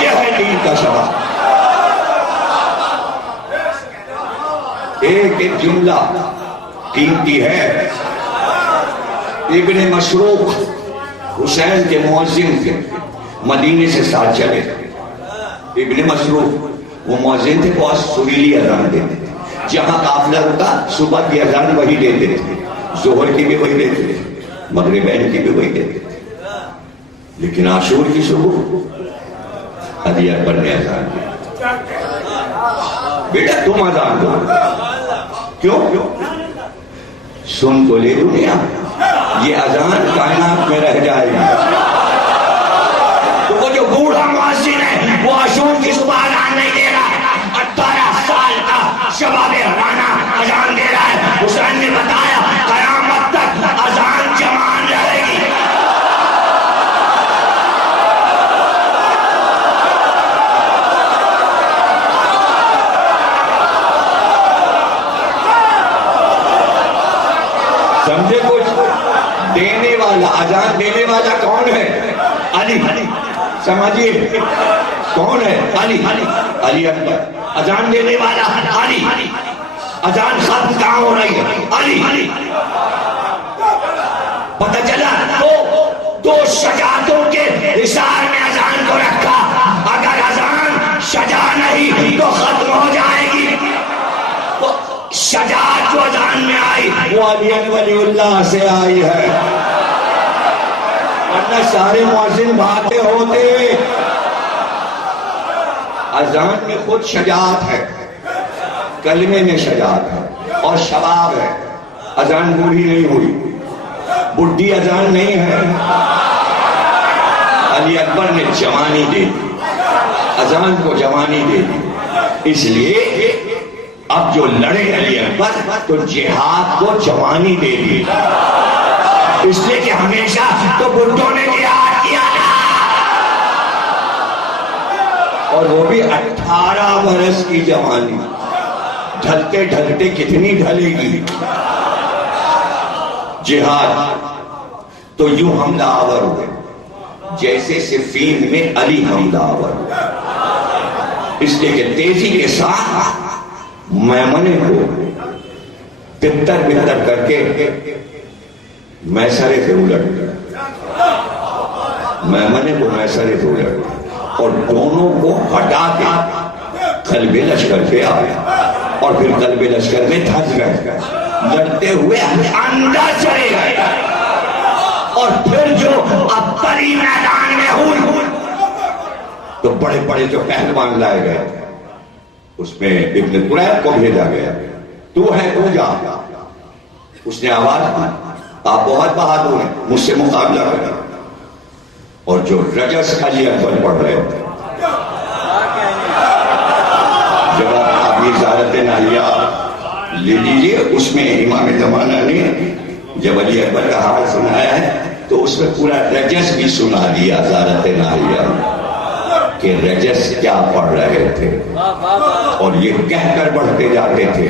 یہ ہے دین کا شباب. ایک ایک جملہ قیمتی ہے. ابن مشروق حسین کے مؤذن تھے, مدینے سے ساتھ چلے. ابن مشروق وہ مؤذن تھے, بہت سریلی اذان دیتے تھے. جہاں قافلہ ہوتا صبح کی اذان وہی دیتے تھے, ظہر کی بھی وہی دیتے تھے, مغربین کی بھی وہی دیتے تھے. لیکن عاشور کی صبح علی اکبر نے اذان دی. بیٹا تم اذان دو. کیوں؟ سن تو لے دنیا, یہ اذان کائنات میں رہ جائے گی. تو وہ جو بوڑھا مؤذن ہے وہ عاشور کی صبح اذان نہیں دے رہا ہے, 18 سال کا شباب رانا اذان دے رہا ہے. حسین نے بتایا قیامت تک اذان جوان رہے گی. سمجھے کچھ؟ دینے والا, اذان دینے والا کون ہے؟ علی. سمجھیے کون ہے؟ علی. علی اکبر. اذان دینے والا علی. اذان ختم کہاں ہو رہی ہے؟ علی. پتہ چلا دو شجاعتوں کے حصار میں اذان کو رکھا. اگر اذان شجاع نہیں تو ختم ہو جائے گی. شجاعت جو اذان میں آئی وہ علی ولی اللہ سے آئی ہے, ورنہ سارے مؤذن بھاگتے ہوتے. اذان میں خود شجاعت ہے, کلمے میں شجاعت ہے اور شباب ہے. اذان بوڑھی نہیں ہوئی, بڈھی اذان نہیں ہے. علی اکبر نے جوانی دے دی, اذان کو جوانی دے دی. اس لیے اب جو لڑے علی اکبر تو جہاد کو جوانی دے دی. اس لیے کہ ہمیشہ تو بڈھوں نے جہاد کیا نا, اور وہ بھی 18 برس کی جوانی. ڈھلتے ڈھلتے کتنی ڈھلے گی جہاد. تو یوں حملہ آور ہوئے جیسے صفین میں علی حملہ آور ہوئے. اس لیے کہ تیزی کے ساتھ میمنے کو تتر بتر کر کے میسرے سے الٹ گیا. میمنے کو میسرے سے الٹ گیا اور دونوں کو ہٹا کے قلب لشکر پہ آیا, اور پھر قلب لشکر میں دھنس گئے. لڑتے ہوئے اندر چلے گئے, اور پھر جو اب بڑی میدان میں ہوئی تو بڑے بڑے جو پہلوان لائے گئے اس میں ابن قریب کو بھیجا گیا. تو ہے تو جا. اس نے آواز دی, آپ بہت بہادر ہیں, مجھ سے مقابلہ کریں. اور جو رجس علی اکبر پڑھ رہے تھے, جب آپ یہ زیارت ناہیہ لے لیجیے, اس میں امام زمانہ نے جب علی اکبر کا حال سنایا ہے تو اس میں پورا رجس بھی سنا دیا زیارت ناہیہ کہ رجس کیا پڑھ رہے تھے. اور یہ کہہ کر بڑھتے جاتے تھے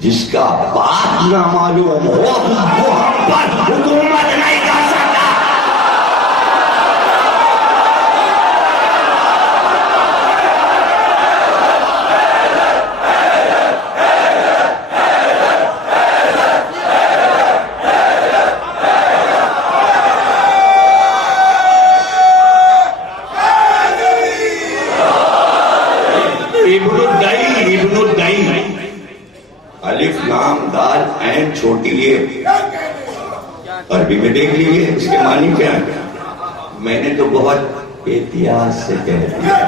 جس کا بات نہ معلوم ہو وہ ہم پر حکومت نہیں کر سکتا. الف لام دال عین چھوٹی یہ عربی میں دیکھ لیجیے اس کے معنی کیا ہے. میں نے تو بہت احتیاط سے کہہ دیا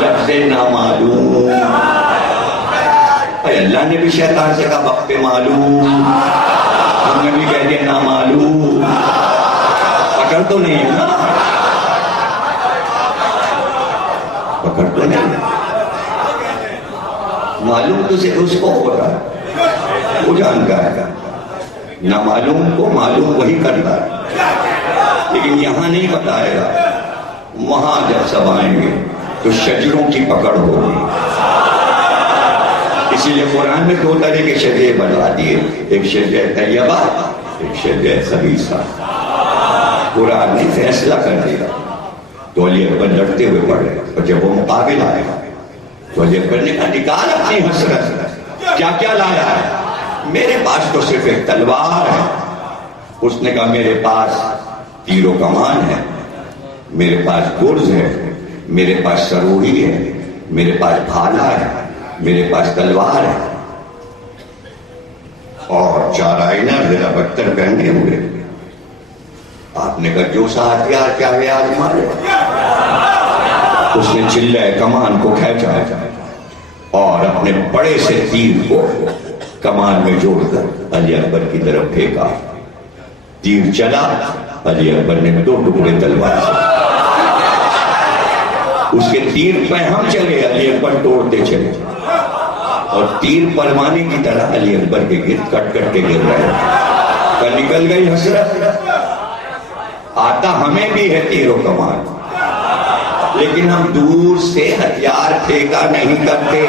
لفظ نامعلوم. اللہ نے بھی شیطان سے کہا وقت معلوم, ہم نے بھی کہہ دیا نامعلوم. پکڑ تو نہیں ہے نا, پکڑ تو نہیں ہے. معلوم تو صرف اس کو ہو رہا ہے, وہ جانتا ہے. نامعلوم کو معلوم وہی کرتا ہے, لیکن یہاں نہیں بتائے گا. وہاں جب سب آئیں گے تو شجروں کی پکڑ ہوگی. اسی لیے قرآن میں 2 طرح کے شجرے بنا دیے, ایک شجر طیبہ, ایک شجر خبیثہ. قرآن نے فیصلہ کر دیا. تو علی اکبر لڑتے ہوئے پڑھے, اور جب وہ مقابل آئے تو علی اکبر نے کہا نکال اپنی حسرت, کیا کیا لایا ہے؟ میرے پاس تو صرف ایک تلوار ہے. اس نے کہا میرے پاس تیر و کمان ہے, میرے پاس گرز ہے, میرے پاس سروہی ہے, میرے پاس بھالا ہے, میرے پاس تلوار ہے, اور 4 آئینہ ذرا بختر پہنے ہوئے. آپ نے کہا جو سا ہتھیار چاہے آج مارے. اس نے چلے کمان کو کھینچا اور اپنے بڑے سے تیر کو کمان میں جوڑ کر علی اکبر کی طرف پھینکا. تیر چلا, علی اکبر نے 2 ٹکڑے تلوار سے. اس کے تیر پہ ہم چلے, علی اکبر توڑتے چلے, اور تیر پروانے کی طرح علی اکبر کے گرد کٹ کٹ کے گر رہے. تو نکل گئی حسرت. آتا ہمیں بھی ہے تیر و کمان, لیکن ہم دور سے ہتھیار پھینکا نہیں کرتے.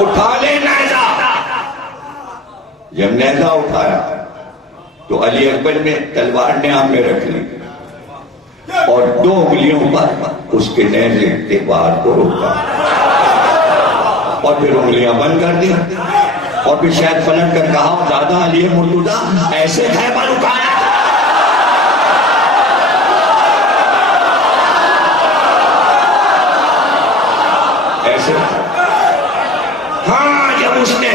اٹھا لے نیزہ. جب نیزہ اٹھایا تو علی اکبر نے تلوار نیام میں رکھ لی اور 2 انگلیوں پر اس کے نیزے کے وار کو روکا, اور پھر انگلیاں بند کر دی, اور پھر شاید پلٹ کر کہا زیادہ علی مرتضیٰ ایسے ہے پر اٹھایا. ایسے ہاں, جب اس نے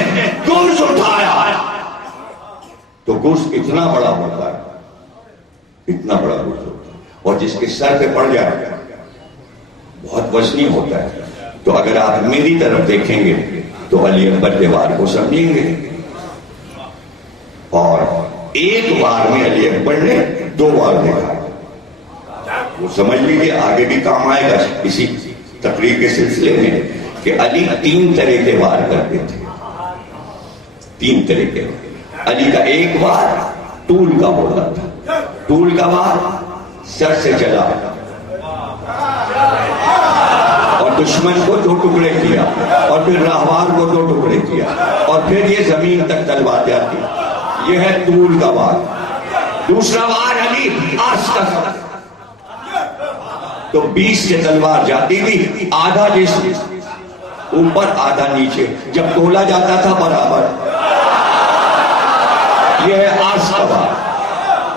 گرز اٹھایا تو گرز اتنا بڑا ہوتا ہے, اتنا بڑا گرز ہوتا ہے, اور جس کے سر پہ پڑ جائے بہت وزنی ہوتا ہے. تو اگر آپ میری طرف دیکھیں گے تو علی اکبر کے وار کو سمجھیں گے, اور ایک وار میں علی اکبر نے 2 وار دیکھا. وہ سمجھ لیجیے آگے بھی کام آئے گا اسی تقریر کے سلسلے میں کہ علی 3 طرح کے وار کرتے تھے. 3 طرح کے. علی کا ایک وار طول کا ہوتا تھا. طول کا وار سر سے چلا اور دشمن کو 2 ٹکڑے کیا, اور پھر راہوار کو 2 ٹکڑے کیا, اور پھر یہ زمین تک تلوار جاتی. یہ ہے طول کا وار. دوسرا وار علی آستہ کا, تو 20 سے تلوار جاتی تھی, آدھا جسم اوپر آدھا نیچے, جب تولا جاتا تھا برابر. یہ ہے آستہ کا وار.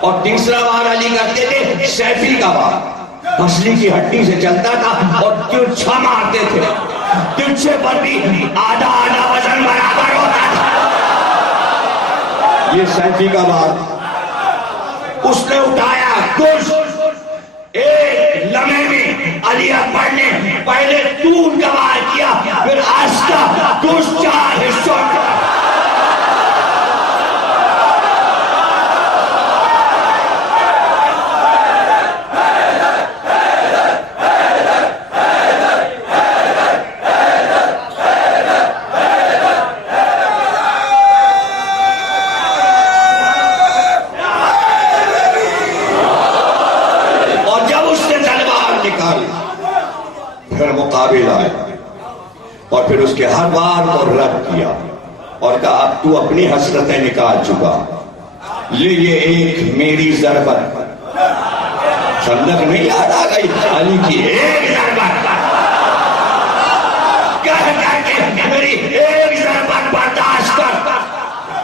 اور تیسرا وار علی کرتے تھے سیفی کا وار. مچھلی کی ہڈی سے چلتا تھا اور ترچھا مارتے تھے, ترچھے پر بھی آدھا آدھا وزن برابر ہوتا تھا. یہ سیفی کا وار. اس نے اٹھایا گرز. ایک لمحے میں علی اکبر نے پہلے طول کا وار کیا, پھر آستہ گرز 4 حصوں کا. پھر مقابل آئے اور پھر اس کے ہر بار کو رد کیا اور کہا اب تو اپنی حسرتیں نکال چکا, یہ ایک میری ضربت. خندق نہیں یاد آ گئی علی کی ایک ضربت, کہہ کر کے میری ایک ضربت برداشت کر.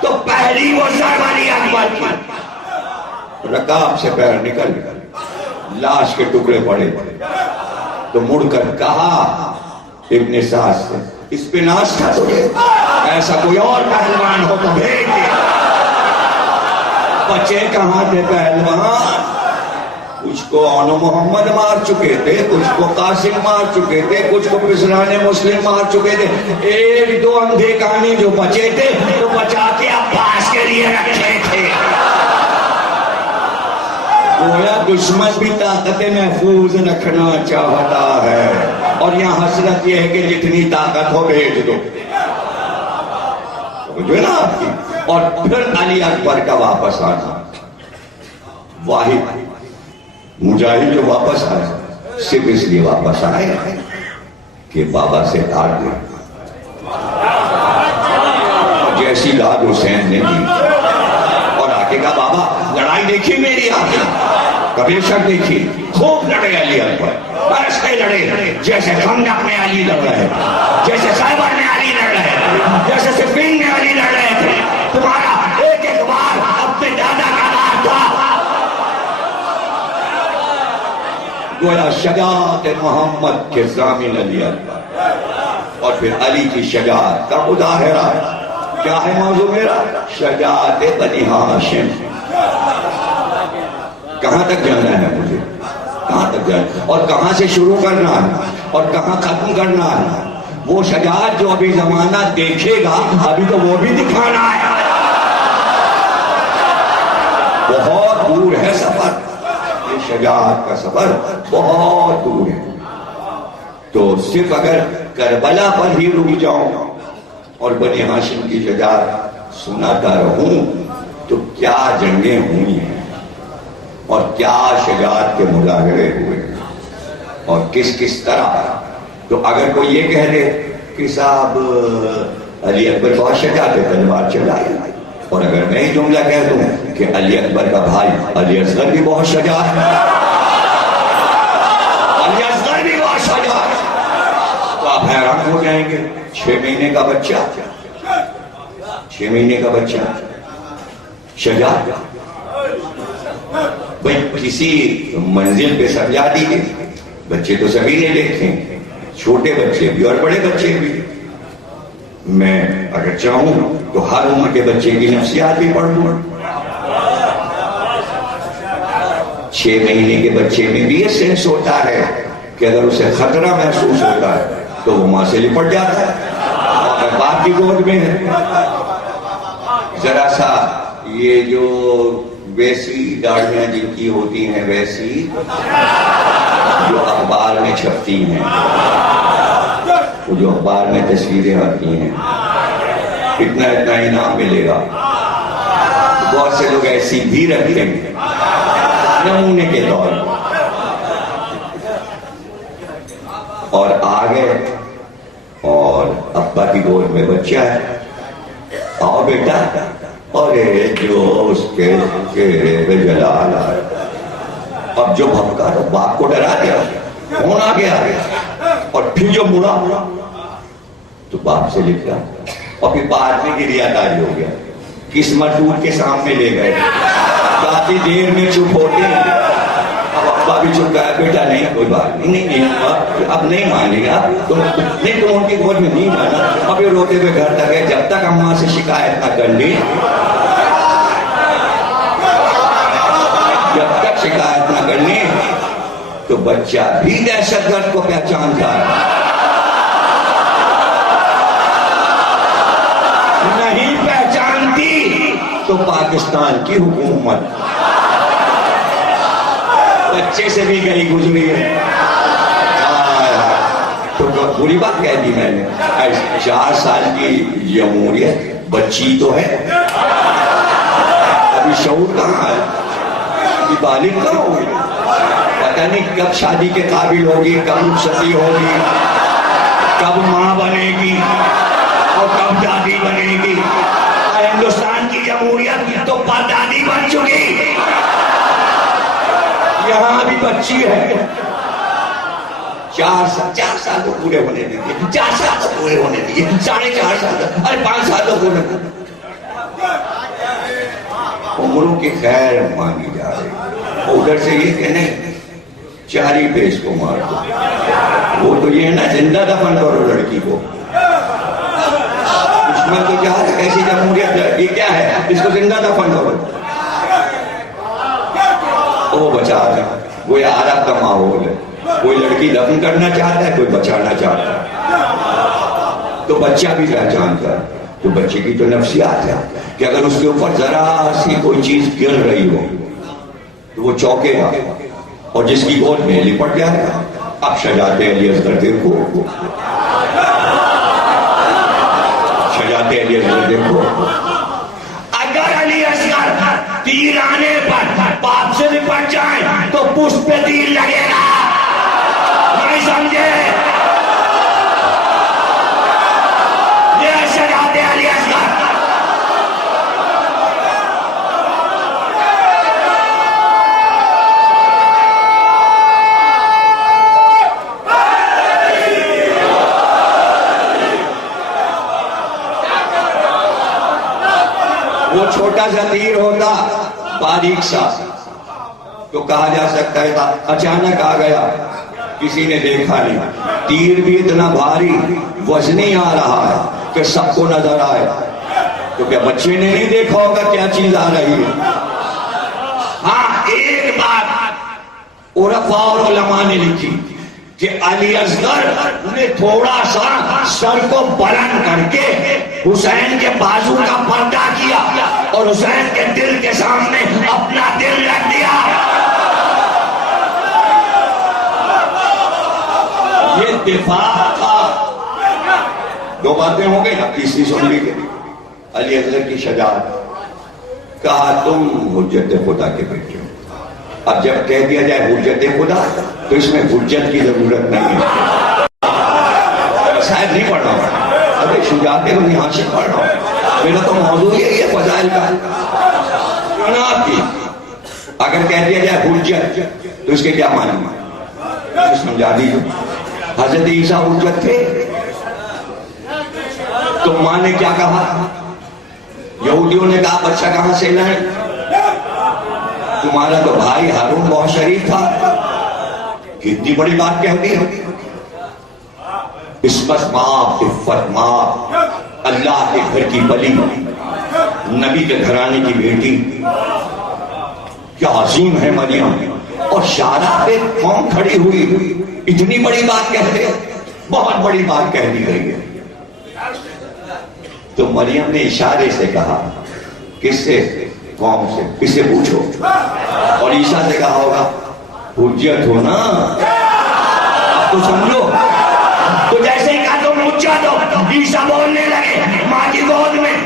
تو پہلی وہ ضرب علی اکبر کی, رکاب سے پیر نکل لاش کے ٹکڑے پڑے تو مڑ کر کہا ابن سعد سے اس پہ ناز تھا تجھے؟ ایسا کوئی اور پہلوان ہو تو بھیج دے۔ بچے کہاں تھے پہلوان؟ کچھ کو اونو محمد مار چکے تھے، کچھ کو قاسم مار چکے تھے، کچھ کو پسران مسلم مار چکے تھے، ایک دو اندھے کانے جو بچے تھے تو بچا کے عباس کے لیے رکھے تھے۔ گویا دشمن بھی طاقت محفوظ رکھنا چاہتا ہے، اور یہاں حسرت یہ ہے کہ جتنی طاقت ہو بھیج دو، جو ہے نا آپ کی۔ اور پھر علی اکبر کا واپس آنا، واحد مجاہد جو واپس آئے صرف اس لیے واپس آئے کہ بابا سے لاد دے، جیسی لاد حسین نے دی، اور آگے کا بابا لڑائی دیکھی میری آپ نے؟ کبھی شک دیکھی، خوب لڑے علی اکبر، برس کے لڑے، جیسے خندق میں علی لڑ رہے، جیسے خیبر میں علی لڑ رہے، جیسے صفین میں علی لڑ رہے تھے۔ تمہارا ایک ایک بار اپنے دادا کا بار تھا۔ گویا شجاعت محمد کے ضامن علی اکبر، اور پھر علی کی شجاعت کا مظاہرہ۔ کیا ہے موضوع میرا؟ شجاعت بنی ہاشم۔ کہاں تک جانا ہے مجھے؟ کہاں تک جانا ہے اور کہاں سے شروع کرنا ہے اور کہاں ختم کرنا ہے؟ وہ شجاعت جو ابھی زمانہ دیکھے گا، ابھی تو وہ بھی دکھانا ہے۔ بہت دور ہے سفر، یہ شجاعت کا سفر بہت دور ہے۔ تو صرف اگر کربلا پر ہی رک جاؤں اور بنی ہاشم کی شجاعت سناتا رہوں تو کیا جنگیں ہوئی ہیں اور کیا شجاعت کے مظاہرے ہوئے اور کس کس طرح۔ تو اگر کوئی یہ کہہ دے کہ صاحب علی اکبر بہت شجاعت ہے، تلوار چلائی، اور اگر میں یہ جملہ کہہ دوں کہ علی اکبر کا بھائی علی اصغر بھی بہت شجاعت ہے، علی اصغر بھی بہت شجاعت ہے، تو آپ حیران ہو جائیں گے۔ 6 مہینے کا بچہ، 6 مہینے کا بچہ شجاعت، بھئی کسی منزل پہ سب جا دیجئے، بچے تو سبھی نے دیکھتے ہیں، چھوٹے بچے بھی اور بڑے بچے بھی۔ میں اگر چاہوں تو ہر عمر کے بچے کی نفسیات بھی پڑھ لوں۔ 6 مہینے کے بچے میں بھی یہ سینس ہوتا ہے کہ اگر اسے خطرہ محسوس ہوتا ہے تو وہ ماں سے لپٹ جاتا ہے، اور باپ کی گود میں ہے۔ ذرا سا یہ جو ویسی داڑھیاں جن کی ہوتی ہیں، ویسی جو اخبار میں چھپتی ہیں، وہ جو اخبار میں تصویریں آتی ہیں، اتنا اتنا انعام ملے گا، بہت سے لوگ ایسی بھی رکھتے ہیں نمونے کے طور پر، اور آگے اور ابا کی گود میں بچہ ہے، آؤ بیٹا، اور جو اس کے چہرے پہ جلال آئے، اب جو بھبکا تو باپ کو ڈرا دیا، کون آ گیا، اور پھر جو مڑا تو باپ سے لکھ گیا، اور پھر بعد میں گریا تاری ہو گیا، قسمت ٹوٹ کے سامنے لے گئے، کافی دیر میں چپ ہوتے ہیں، اب ابا بھی چپ گیا، بیٹا نہیں کوئی بات نہیں، اب نہیں مانے گا، تم ان کی گود میں نہیں مانا، اب یہ روتے ہوئے گھر تک گئے، جب تک اماں سے شکایت نہ کر لی، جب تک شکایت نہ کرنی تو بچہ بھی دہشت گرد کو پہچانتا ہے، نہیں پہچانتی تو پاکستان کی حکومت بچے سے بھی گئی گزری ہے۔ تو بری بات کہہ دی میں نے، 4 سال کی جمہوریت بچی تو ہے، ابھی شعور کہاں ہے، ابھی بالغ کہاں ہوگی، پتہ نہیں کب شادی کے قابل ہوگی، کب رخصتی ہوگی، کب ماں بنے گی اور کب دادی بنے گی۔ ہندوستان کی جمہوریت تو پردادی بن چکی، یہاں بھی بچی ہے۔ 4 سال تو پورے ہونے دیجیے، 4 سال تو پورے ہونے دیجیے، 4.5 سال، ارے 5 سال تو پورے، عمروں کی خیر مانگی جا رہی، ادھر سے یہ کہ نہیں 4 پیش کو مار دو. وہ تو یہ ہے نا زندہ دفن کرو لڑکی کو. دشمن تو کیا ہے کیسی جمہوریت، یہ کیا ہے، اس کو زندہ دفن کرو. وہ بچا رہا، وہ عرب کا ماحول ہے. کوئی لڑکی دفن کرنا چاہتا ہے، کوئی بچانا چاہتا ہے. تو بچہ بھی پہچانتا ہے. تو بچے کی تو نفسیات ہے کہ اگر اس کے اوپر ذرا سی کوئی چیز گر رہی ہو تو وہ چوکے گا اور جس کی گود میں لپٹ جائے گا. اب شجاعت علی اصغر دیکھو، شجاعت علی اصغر دیکھو. اگر علی اصغر تیر آنے پر باپ سے لپٹ جائیں تو پشت پہ تیر لگے گا. نہیں سمجھے؟ یہ شجاعت علی اصغر. وہ چھوٹا سا تیر ہوتا باریک سا تو کہا جا سکتا ہے تھا اچانک آ گیا، کسی نے دیکھا نہیں. تیر بھی اتنا بھاری وزنی آ رہا ہے کہ سب کو نظر آئے. تو کیا بچے نے نہیں دیکھا ہوگا کیا چیز آ رہی ہے؟ ہاں ایک بات عرفاء اور علماء نے لکھی کہ علی اصغر نے تھوڑا سا سر کو بلند کر کے حسین کے بازو کا پردہ کیا اور حسین کے دل کے سامنے اپنا دل رکھ دیا. یہ دفاع تھا. 2 باتیں ہو گئی نا، تیسری سن لی گئی. علی اصغر کی شجاعت. کہا تم حجت خدا کے بیٹے ہو. اب جب کہہ دیا جائے حجت خدا تو اس میں حجت کی ضرورت نہیں ہے. شاید نہیں پڑھ رہا ہوں، ابھی شجاعت کو یہاں سے پڑھ رہا ہوں. میرا تو موضوع یہ فضائل کا جناب کی. اگر کہہ دیا جائے حجت تو اس کے کیا معنی سمجھا دیجیے. حضرت عیسیٰ حجت تھے تو ماں نے کیا کہا؟ یہودیوں نے کہا بچہ کہاں سے لائیں؟ تمہارا تو بھائی ہارون بہت شریف تھا. کتنی بڑی بات کہہ دی ہے. عصمت ماں، عفت ماں، اللہ کے گھر کی بلی، نبی کے گھرانے کی بیٹی. کیا عظیم ہے مریم. اور شارع پہ قوم کھڑی ہوئی اتنی بڑی بات کہتے، بہت بڑی بات کہہ دی گئی ہے. تو مریم نے اشارے سے کہا کس سے؟ قوم سے. کس سے پوچھو؟ اور عیسیٰ سے کہا ہوگا حجت ہو نا. اب تو سمجھو. تو جیسے ہی کہا تم حجت ہو، عیسیٰ بولنے لگے ماں کی گود میں.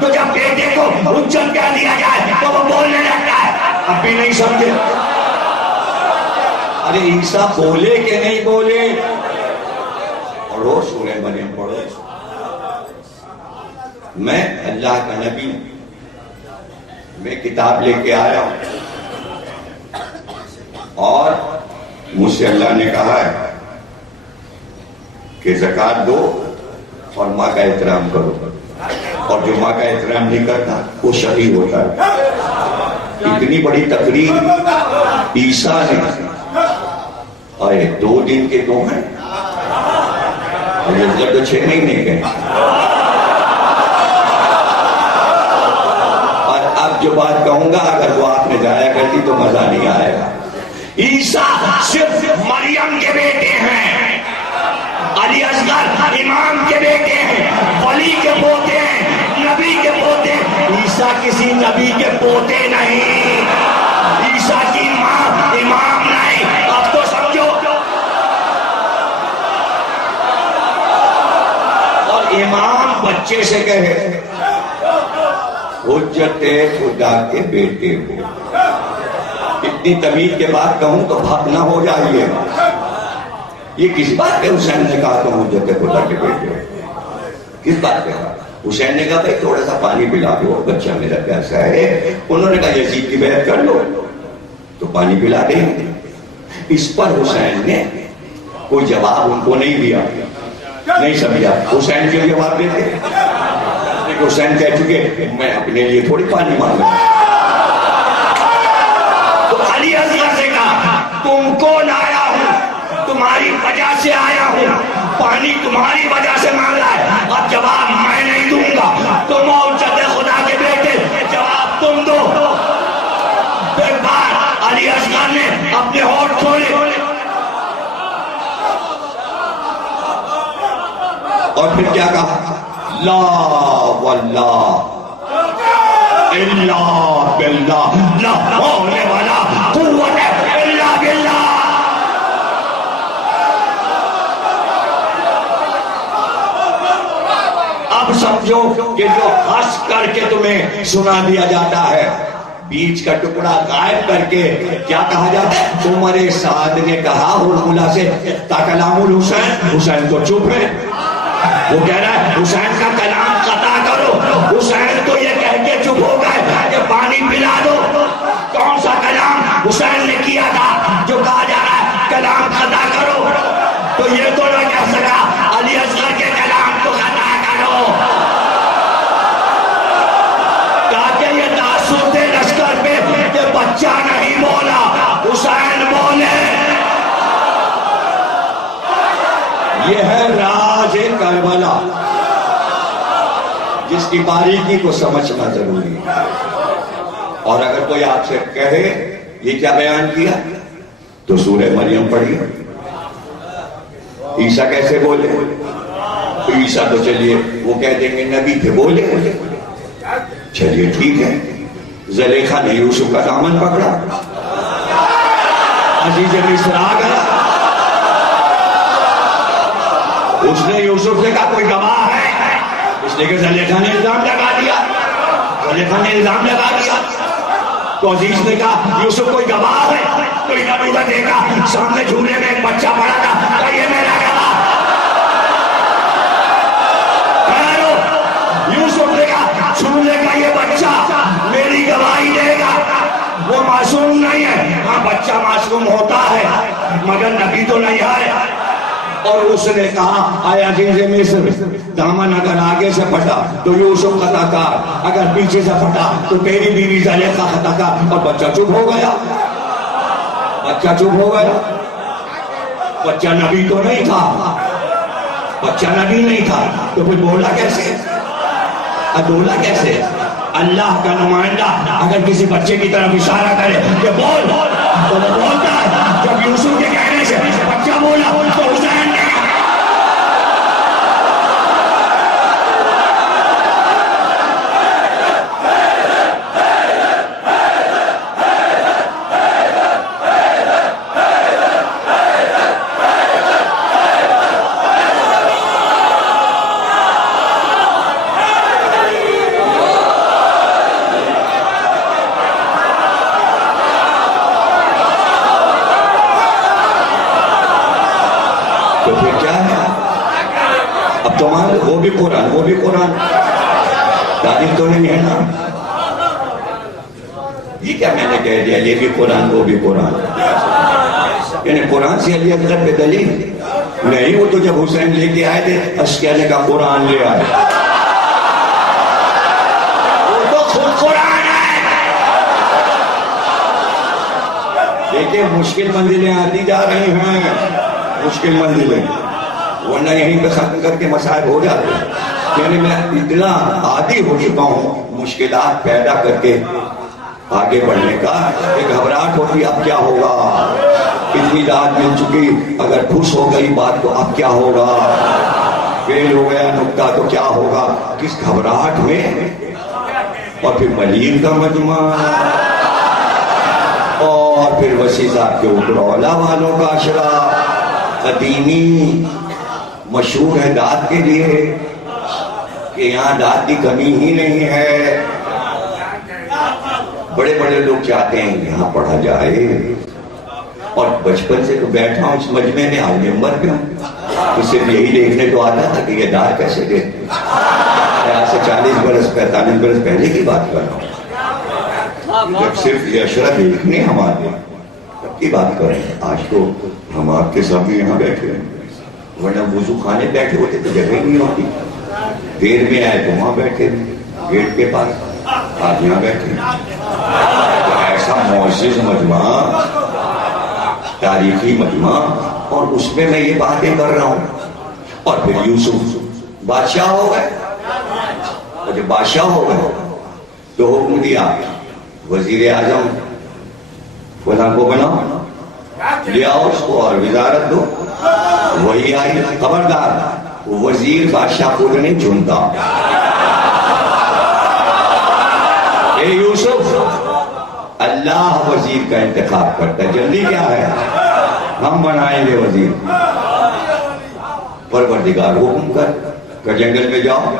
تو جب بیٹے کو حجت کہہ دیا جائے تو وہ بولنے لگتا ہے. اب بھی نہیں سمجھے. ارے عیسیٰ بولے کہ نہیں بولے؟ پڑھو سورہ مریم پڑھو. میں اللہ کا نبی ہوں، میں کتاب لے کے آیا ہوں اور مجھ سے اللہ نے کہا ہے کہ زکوٰۃ دو اور ماں کا احترام کرو. اور جو ماں کا احترام نہیں کرتا وہ شقی ہوتا ہے. اتنی بڑی تقریر عیسیٰ نے. ارے 2 دن کے 2 ہیں اور تو 6 مہینے کے. اور اب جو بات کہوں گا اگر وہ آپ نے ضائع کر دی تو مزہ نہیں آئے گا. عیسیٰ صرف مریم کے بیٹے ہیں، علی اصغر امام کے بیٹے ہیں، ولی کے پوتے ہیں، نبی کے پوتے ہیں. عیسیٰ کسی نبی کے پوتے نہیں. عیسیٰ کی ماں امام نہیں. اب تو سمجھو. اور امام بچے سے کہے حجت خدا کے بیٹے ہو. اتنی تمیز کے بعد کہوں تو بھاگ نہ ہو جائیے. یہ کس بات پہ حسین نے کہا تم حجت خدا کے بیٹے ہو؟ کس بات پہ کہا؟ حسین نے کہا بھائی تھوڑا سا پانی پلا دو، بچہ میرا پیاسا ہے. انہوں نے کہا یزید کی بیعت کر لو تو پانی پلا دیں. اس پر حسین نے کوئی جواب ان کو نہیں دیا. نہیں سمجھا. حسین کیوں جواب دیتے؟ حسین کہہ چکے میں اپنے لیے تھوڑی پانی مانگا. تو علی اصغر سے کہا تم کو لایا تمہاری وجہ سے آیا ہوں، پانی تمہاری وجہ سے مانگا ہے، اب جواب میں نہیں دوں گا، تم اوجت خدا کے بیٹے، جواب تم دو۔ ایک بار علی اصغر نے اپنے ہونٹ کھولے اور پھر کیا کہا؟ لا واللہ الا باللہ لا حول ولا قوت الا باللہ۔ اب سمجھو کہ جو ہنس کر کے تمہیں سنا دیا جاتا ہے، بیچ کا ٹکڑا غائب کر کے کیا کہا جاتا ہے؟ عمر سعد نے کہا ہرملا سے کلام الحسین، حسین تو چپ ہے، وہ کہہ رہا ہے حسین کا کلام قطع کرو، حسین تو یہ کہہ کے چپ ہو گئے کہ پانی پلا دو۔ کون سا کلام حسین نے کیا تھا جو کہا جا رہا ہے کلام قطع کرو؟ تو یہ تو نہ کہہ سکا علی اصغر کے کلام کو قطع کرو، تاکہ یہ تاثر دے لشکر پہ کہ بچہ نہیں بولا، حسین بولے۔ یہ ہے راز کربلا، جس کی باریکی کو سمجھنا ضروری ہے۔ اور اگر کوئی آپ سے کہے یہ کیا بیان کیا تو سورہ مریم پڑھیے۔ عیسیٰ کیسے بولے؟ عیسیٰ تو چلیے وہ کہہ دیں گے نبی تھے، بولے، چلیے ٹھیک ہے۔ زلیخا نے یوسف کا دامن پکڑا، عزیز مصر آ گیا، اس نے یوسف سے کہا کوئی گواہ ہے؟ اس نے کہ زلیخا نے الزام لگا دیا، زلیخا نے الزام لگا دیا۔ تو عزیز نے کہا یوسف کوئی گواہ ہے؟ تو ادھر ادھر دیکھا، سامنے جھولے میں ایک بچہ پڑا تھا، کہا یہ میرا گواہ۔ یوسف نے کہا جھولے کا یہ بچہ میری گواہی دے گا، وہ معصوم نہیں ہے۔ ہاں بچہ معصوم ہوتا ہے مگر نبی تو نہیں ہے۔ اور اس نے کہا اے عزیز مصر، دامن اگر آگے سے پھٹا تو یوسف خطا کار، اگر پیچھے سے پھٹا تو تیری بیوی زلیخا خطا کار۔ اور بچہ چپ ہو گیا، بچہ چپ ہو گیا۔ بچہ نبی تو نہیں تھا، بچہ نبی نہیں تھا تو پھر بولا کیسے؟ بولا کیسے؟ اللہ کا نمائندہ اگر کسی بچے کی طرف اشارہ کرے کہ بول تو وہ بولتا ہے۔ جب یوسف کے کہنے سے بچہ بولا تو حسین نے وہ بھی قرآن تاریخ تو نہیں ہے نا؟ یہ کیا میں نے کہہ دیا یہ بھی قرآن وہ بھی قرآن؟ یعنی قرآن سے علی اصغر پہ دلیل نہیں؟ وہ تو جب حسین لے کے آئے تھے اشکیانے کا قرآن لے آئے، وہ تو خود قرآن ہے۔ دیکھیں مشکل منزلیں آتی جا رہی ہیں، مشکل منزلیں، ورنہ یہیں پہ ختم کر کے مسائل ہو جاتے ہیں۔ یعنی میں اتنا عادی ہو چکا ہوں مشکلات پیدا کر کے آگے بڑھنے کا کہ گھبراہٹ ہوتی اب کیا ہوگا، اتنی رات مل چکی، اگر ٹھوس ہو گئی بات تو اب کیا ہوگا، فیل ہو گیا نکتہ تو کیا ہوگا، کس گھبراہٹ میں۔ اور پھر ملین کا مجمع، اور پھر وسیع صاحب کے اوپر اولا والوں کا اشرا، قدیمی مشہور ہے داد کے لیے کہ یہاں داد کی کمی ہی نہیں ہے۔ بڑے بڑے لوگ چاہتے ہیں یہاں پڑھا جائے، اور بچپن سے تو بیٹھا ہوں اس مجمع میں، آج ممبر پہ ہوں تو صرف یہی دیکھنے تو آتا تھا کہ یہ داد کیسے دیتے ہیں۔ آج سے 40 برس 45 برس پہلے کی بات کر رہا ہوں، جب صرف یہ اشرا دیکھنے ہم آتے تب کی بات کر رہے ہیں۔ آج تو ہم آپ کے سامنے یہاں بیٹھے ہیں، ورنہ وضو خانے بیٹھے ہوتے تو جگہ نہیں ہوتی، دیر میں آئے تو وہاں بیٹھے گیٹ کے پاس، آج یہاں بیٹھے۔ تو ایسا معزز مجمع تاریخی مجمع اور اس میں میں یہ باتیں کر رہا ہوں. اور پھر یوسف بادشاہ ہو گئے. اور جب بادشاہ ہو گئے تو حکم دیا وزیر اعظم فلاں کو بناؤ, لے آؤ اس کو اور وزارت دو. وہی آئی. خبردار وزیر بادشاہ کو نہیں چنتا. اے یوسف, اللہ وزیر کا انتخاب کرتا ہے. جلدی کیا ہے, ہم بنائیں گے وزیر. پروردگار حکم کر جنگل میں جاؤ,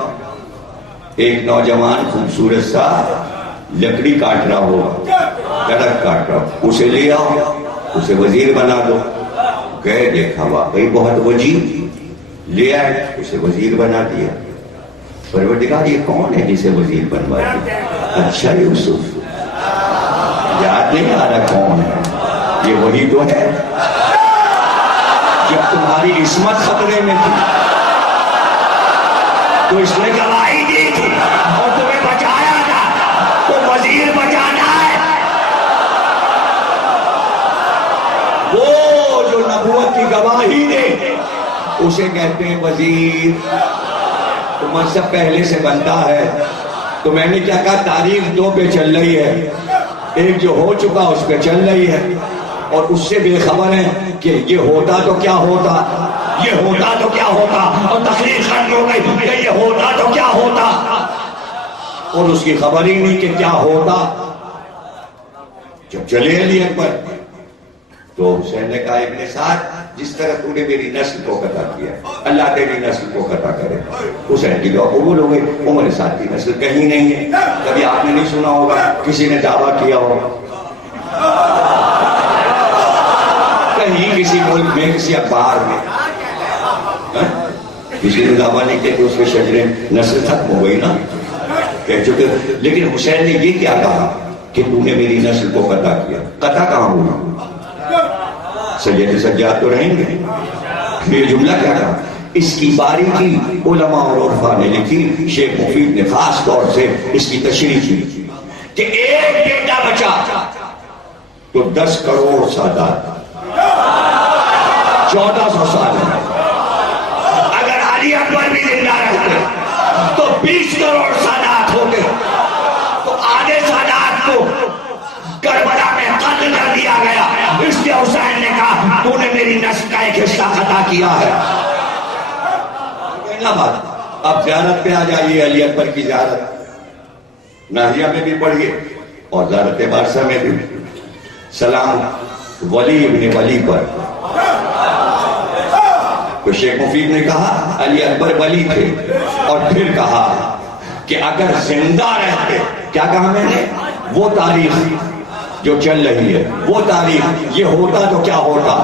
ایک نوجوان خوبصورت سا لکڑی کاٹ رہا ہوگا, درخت کاٹ رہا ہو, اسے لے آؤ, اسے وزیر بنا دو. گئے, دیکھا واقعی بہت وزیر, لے آئے, اسے وزیر بنا دیا. پروردگار یہ کون ہے جسے وزیر بنوا دیا؟ اچھا یوسف, یاد نہیں آ رہا کون ہے؟ یہ وہی تو ہے جب تمہاری عصمت خطرے میں تھی تو اس نے گواہی دی تھی اور تمہیں بچایا تھا, تو وزیر بچانا ہے. وہ جو نبوت کی گواہی دے اسے کہتے ہیں وزیر. تو منصب پہلے سے بنتا ہے. تو میں نے کیا کہا, تاریخ دو پہ چل رہی ہے, ایک جو ہو چکا اس پہ چل رہی ہے, اور اس سے بے خبر ہے کہ یہ ہوتا تو کیا ہوتا, یہ ہوتا تو کیا ہوتا, اور تقریر ختم ہو گئی کہ یہ ہوتا تو کیا ہوتا, اور اس کی خبر ہی نہیں کہ کیا ہوتا. جب چلے علی اکبر تو حسین نے کہا ابن سعد, جس طرح تو نے میری نسل کو قطع کیا, اللہ تیری نسل کو قطع کرے. حسین کی دعا قبول ہو گئی. عمر سعد کی نسل کہیں نہیں ہے. کبھی آپ نے نہیں سنا ہوگا کسی نے دعویٰ کیا ہوگا کہیں کسی ملک میں کسی اخبار میں, کسی نے دعویٰ نہیں کیا کہ اس کے شجرے نسل ختم ہو گئی نا, کہہ چکے. لیکن حسین نے یہ کیا کہا کہ تو نے میری نسل کو قطع کیا. قطع کہاں ہوا؟ سید سجاد تو رہیں گے. یہ جملہ کیا کہا؟ اس کی باریکی علماء اور عرفا نے لکھی. شیخ مفید نے خاص طور سے اس کی تشریح کی کہ ایک بیٹا بچا تو 10 کروڑ سادات, 1400 سال ہے. اگر علی اکبر بھی زندہ رہتے تو 20 کروڑ سادات ہوتے. تو آدھے سادات کو کربلا میں قتل کر دیا گیا. اس لیے حسین نے کہا تو نے میری نسل کا ایک حصہ خطا کیا ہے. کہنا بات. اب زیارت پہ آ جائیے, علی اکبر کی زیارت ناحیہ میں بھی پڑھیے اور زیارت بارسا میں بھی. سلام ولی ابن ولی پر. تو شیخ مفید نے کہا علی اکبر ولی تھے, اور پھر کہا کہ اگر زندہ رہتے, کیا کہا میں نے, وہ تاریخ جو چل رہی ہے, وہ تاریخ یہ ہوتا تو کیا ہوتا,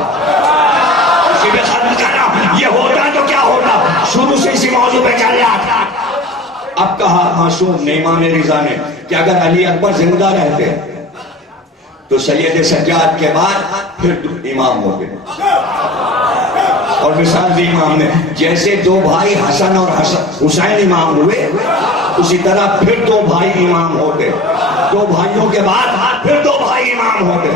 اسی میں ختم کرنا, یہ ہوتا تو کیا ہوتا, شروع سے اسی موضوع پہ چل رہا تھا. اب کہا معصوم نے, امام رضا نے, کہ اگر علی اکبر زندہ رہتے تو سید سجاد کے بعد پھر امام ہوتے. اور مثال دی امام نے, جیسے 2 بھائی حسن اور حسین امام ہوئے, اسی طرح پھر 2 بھائی امام ہوتے. 2 بھائیوں کے بعد پھر 2 بھائی امام ہوتے.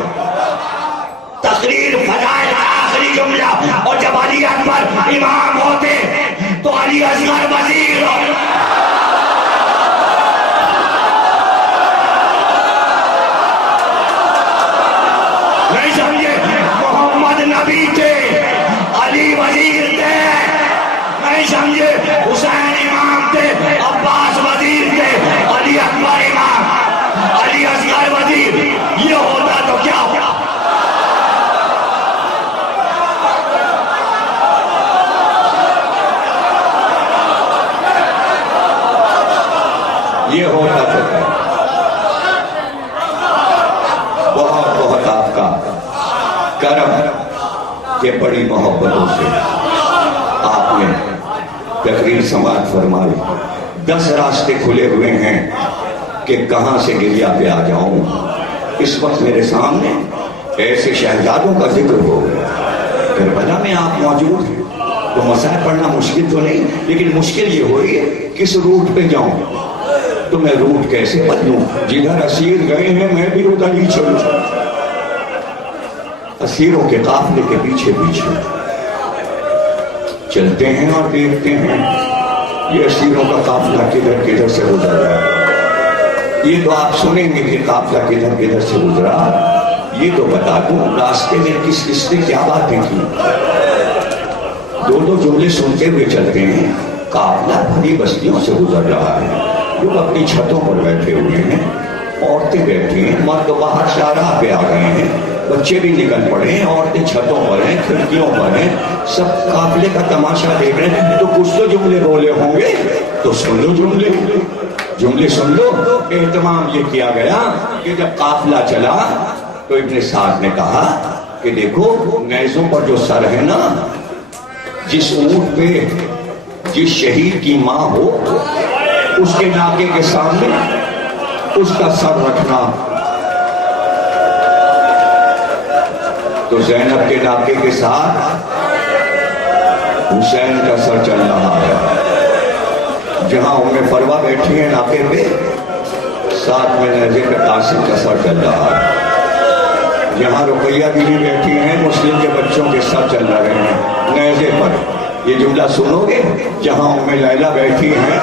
تقریر فضائل آخری جملہ. اور جب علی اکبر امام ہوتے تو علی اصغر وزیر ہوتے. نہیں سمجھے, محمد نبی تھے, علی وزیر تھے. نہیں سمجھے, حسین امام تھے, عباس وزیر تھے, علی اکبر امام, علی اصغر وزیر. یہ ہوتا تو کیا ہوتا, یہ ہوتا تو کیا. بہت بہت آپ کا کرم کہ بڑی محبتوں سے آپ نے تقریر سماعت فرمائی. 10 راستے کھلے ہوئے ہیں کہ کہاں سے گریا پہ آ جاؤں. اس وقت میرے سامنے ایسے شہزادوں کا ذکر ہو گیا. کربلا میں آپ موجود ہیں تو مسائل پڑھنا مشکل تو نہیں, لیکن مشکل یہ ہوئی ہے کس روٹ پہ جاؤں. تو میں روٹ کیسے بدلوں, جدھر اسیر گئے ہیں میں بھی ادھر ہی چلوں. اسیروں کے قافلے کے پیچھے پیچھے چلتے ہیں اور دیکھتے ہیں یہ اسیروں کا قافلہ کدھر کدھر سے گزر رہا ہے. یہ تو آپ سنیں گے کہ قافلہ کدھر کدھر سے گزرا. یہ تو بتا دوں راستے میں کس کس نے کیا باتیں کی. دو دو جملے سنتے ہوئے چلتے ہیں. قافلہ بڑی بستیوں سے گزر رہا ہے. لوگ اپنی چھتوں پر بیٹھے ہوئے ہیں, عورتیں بیٹھی ہیں, مرد باہر شاہراہ پہ آ گئے ہیں, بچے بھی نکل پڑے ہیں, عورتیں چھتوں پر ہیں, کھڑکیوں پر ہیں, سب قافلے کا تماشا دیکھ رہے ہیں. تو کچھ تو جملے بولے ہوں گے تو سن لو جملے سن لو. اہتمام یہ کیا گیا کہ جب قافلہ چلا تو ابن سعد نے کہا کہ دیکھو نیزوں پر جو سر ہے نا, جس اونٹ پہ جس شہید کی ماں ہو اس کے ناکے کے سامنے اس کا سر رکھنا. تو زینب کے ناکے کے ساتھ حسین کا سر چل رہا ہے. جہاں ام فروہ بیٹھی ہیں ناکے پہ, ساتھ میں نیزے پہ قاسم کا سر چل رہا ہے. جہاں رقیہ بیوی بیٹھی ہیں مسلم کے بچوں کے سر چل رہے ہیں نیزے پر. یہ جملہ سنو گے, جہاں ام لیلہ بیٹھی ہیں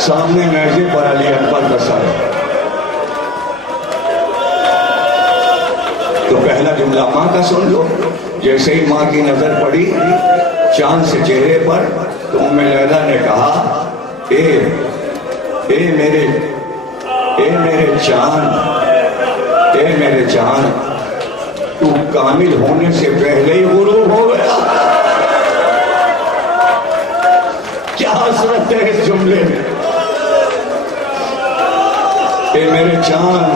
سامنے نیزے پر علی اکبر کا سر. تو پہلا جملہ ماں کا سن لو. جیسے ہی ماں کی نظر پڑی چاند سے چہرے پر تو ام لیلہ نے کہا اے میرے چاند, تو کامل ہونے سے پہلے ہی غروب ہو گیا. کیا حسرت ہے اس جملے میں. اے میرے چاند,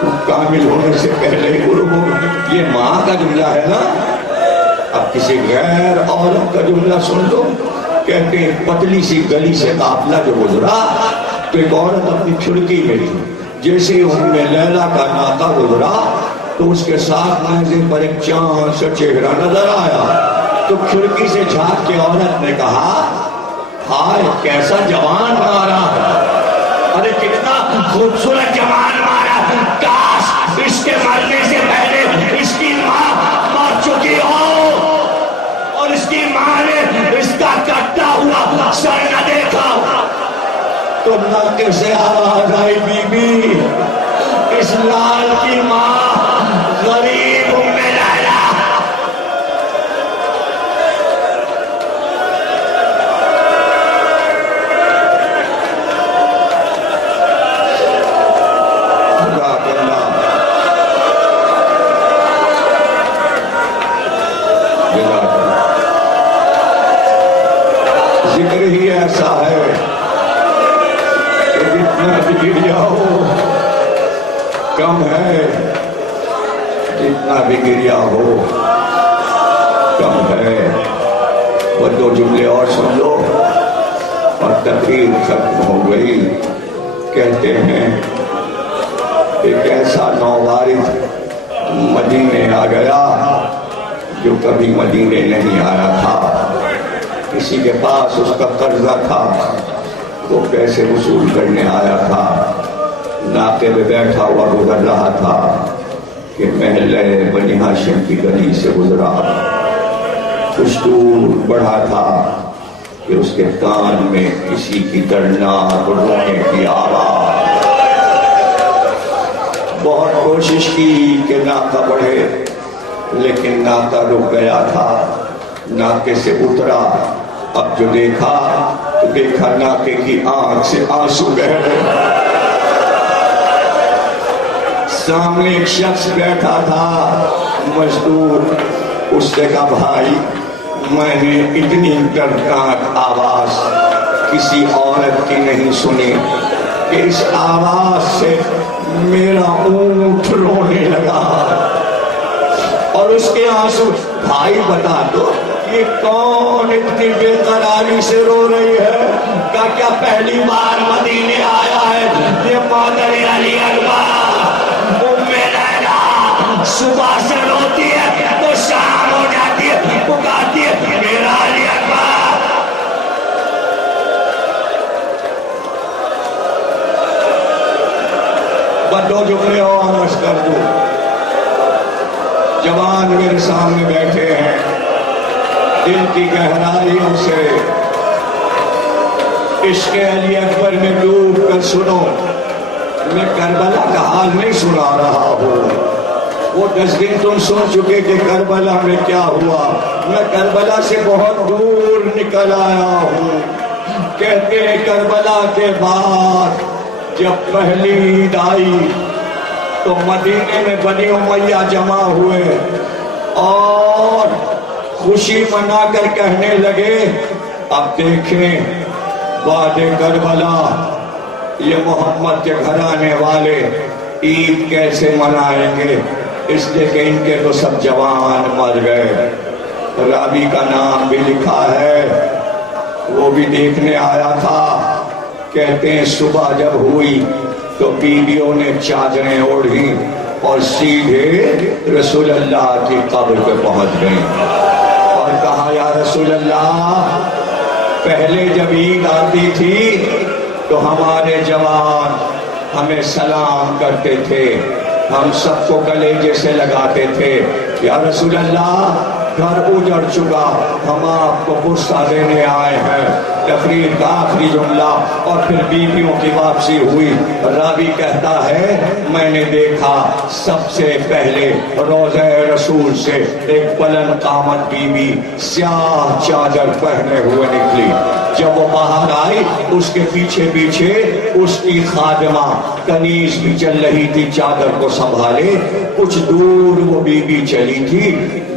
تو کامل ہونے سے پہلے ہی غروب ہو گیا. یہ ماں کا جملہ ہے نا. اب کسی غیر عورت کا جملہ سن لو. کہتے ہیں پتلی سی گلی سے قافلہ جو گزرا تو ایک عورت اپنی کھڑکی میں تھی. جیسے ام لیلہ کا ناکا گزرا تو اس کے ساتھ نیزے پر ایک چاند سا چہرہ نظر آیا. تو کھڑکی سے جھانک کے عورت نے کہا ہائے کیسا جوان مارا, ارے کتنا خوبصورت جوان مارا, کاش اس کے مرنے سے پہلے اس کی ماں مر چکی ہو اور اس کی ماں نے اس کا کٹا ہوا سر نہ دیکھا. تو ناکے سے آواز آئی بی بی, اس لال کی ماں غریب ام لیلہ. ذکر ہی ایسا ہے کہ جتنا بھی گر جاؤ کم ہے, جتنا بھی گریا ہو کم ہے. وہ دو جملے اور سن لو اور تقریر ختم ہو گئی. کہتے ہیں ایک ایسا نووارث مدینے آ گیا جو کبھی مدینے نہیں آیا تھا. کسی کے پاس اس کا قرضہ تھا, وہ پیسے وصول کرنے آیا تھا. ناکے پہ بیٹھا ہوا گزر رہا تھا کہ محلے بنی ہاشم کی گلی سے گزرا. کچھ دور بڑھا تھا کہ اس کے کان میں کسی کی دردناک رونے کی آواز. بہت کوشش کی کہ ناکا بڑھے لیکن ناکا رک گیا تھا. ناکے سے اترا, اب جو دیکھا تو دیکھا ناکے کی آنکھ سے آنسو بہہ رہے. سامنے ایک شخص بیٹھا تھا مزدور. اس نے کہا بھائی میں نے اتنی دردناک آواز کسی عورت کی نہیں سنی کہ اس آواز سے میرا اونٹ رونے لگا. اور اس کے آنسو, بھائی بتا دو یہ کون اتنی بے قراری سے رو رہی ہے؟ کیا پہلی بار مدینے آیا ہے؟ یہ مادر علی اکبر ام لیلہ صبح سے روتی ہے تو شام ہو جاتی ہے پکارتی ہے میرا علی اکبر. بس دو جملے اور عرض کر دوں. جوان میرے سامنے بیٹھے ہیں، دل کی گہرائیوں سے عشق علی اکبر میں ڈوب کر سنو۔ میں کربلا کا حال نہیں سنا رہا ہوں، وہ 10 دن تم سن چکے کہ کربلا میں کیا ہوا۔ میں کربلا سے بہت دور نکل آیا ہوں۔ کہتے ہیں کربلا کے بعد جب پہلی عید آئی تو مدینے میں بنی امیہ جمع ہوئے اور خوشی منا کر کہنے لگے اب دیکھیں بعد کربلا یہ محمد کے گھرانے والے عید کیسے منائیں گے، اس لیے کہ ان کے تو سب جوان مر گئے۔ راوی کا نام بھی لکھا ہے، وہ بھی دیکھنے آیا تھا۔ کہتے ہیں صبح جب ہوئی تو بیویوں نے چادریں اوڑھی اور سیدھے رسول اللہ کی قبر پہ پہنچ گئیں اور کہا یا رسول اللہ، پہلے جب عید آتی تھی تو ہمارے جوان ہمیں سلام کرتے تھے، ہم سب کو کلیجے سے لگاتے تھے۔ یا رسول اللہ گھر اجڑ چکا، ہم آپ کو پرسہ دینے آئے ہیں۔ تقریر کا آخری جملہ اور پھر بیویوں کی واپسی ہوئی۔ راوی کہتا ہے میں نے دیکھا سب سے پہلے روضہ رسول سے ایک بلند قامت بیوی سیاہ چادر پہنے ہوئے نکلی۔ جب وہ باہر آئی اس کے پیچھے پیچھے اس کی خادمہ کنیز بھی چل رہی تھی چادر کو سنبھالے۔ کچھ دور وہ بیوی چلی تھی،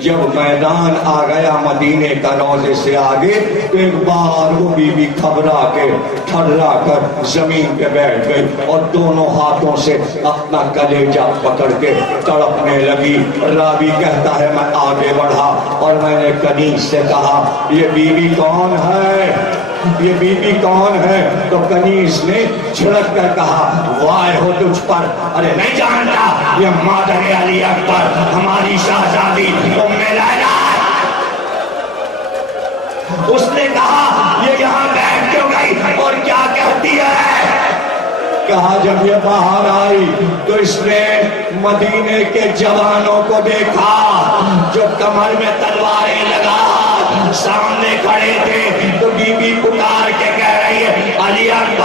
جب میدان آ گیا مدینے کا روضے سے آگے تو ایک بار وہ بیوی گھبرا کے ٹھرا کر زمین پہ بیٹھ گئی اور دونوں ہاتھوں سے اپنا کلیجہ پکڑ کے تڑپنے لگی۔ راوی کہتا ہے میں آگے بڑھا اور میں نے کنیز سے کہا یہ بیوی کون ہے، یہ بیوی کون ہے؟ تو کنیز نے جھڑک کر کہا وائے ہو تجھ پر، ارے نہیں جانتا یہ مادر علی اکبر ہماری شہزادی ام لیلا۔ اس نے کہا یہ یہاں بیٹھ کیوں گئی اور کیا کہتی ہے؟ کہا جب یہ باہر آئی تو اس نے مدینے کے جوانوں کو دیکھا جو کمر میں تلواریں لگا سامنے کھڑے تھے، تو بی بی پکار کے کہہ رہی ہے علی اکبر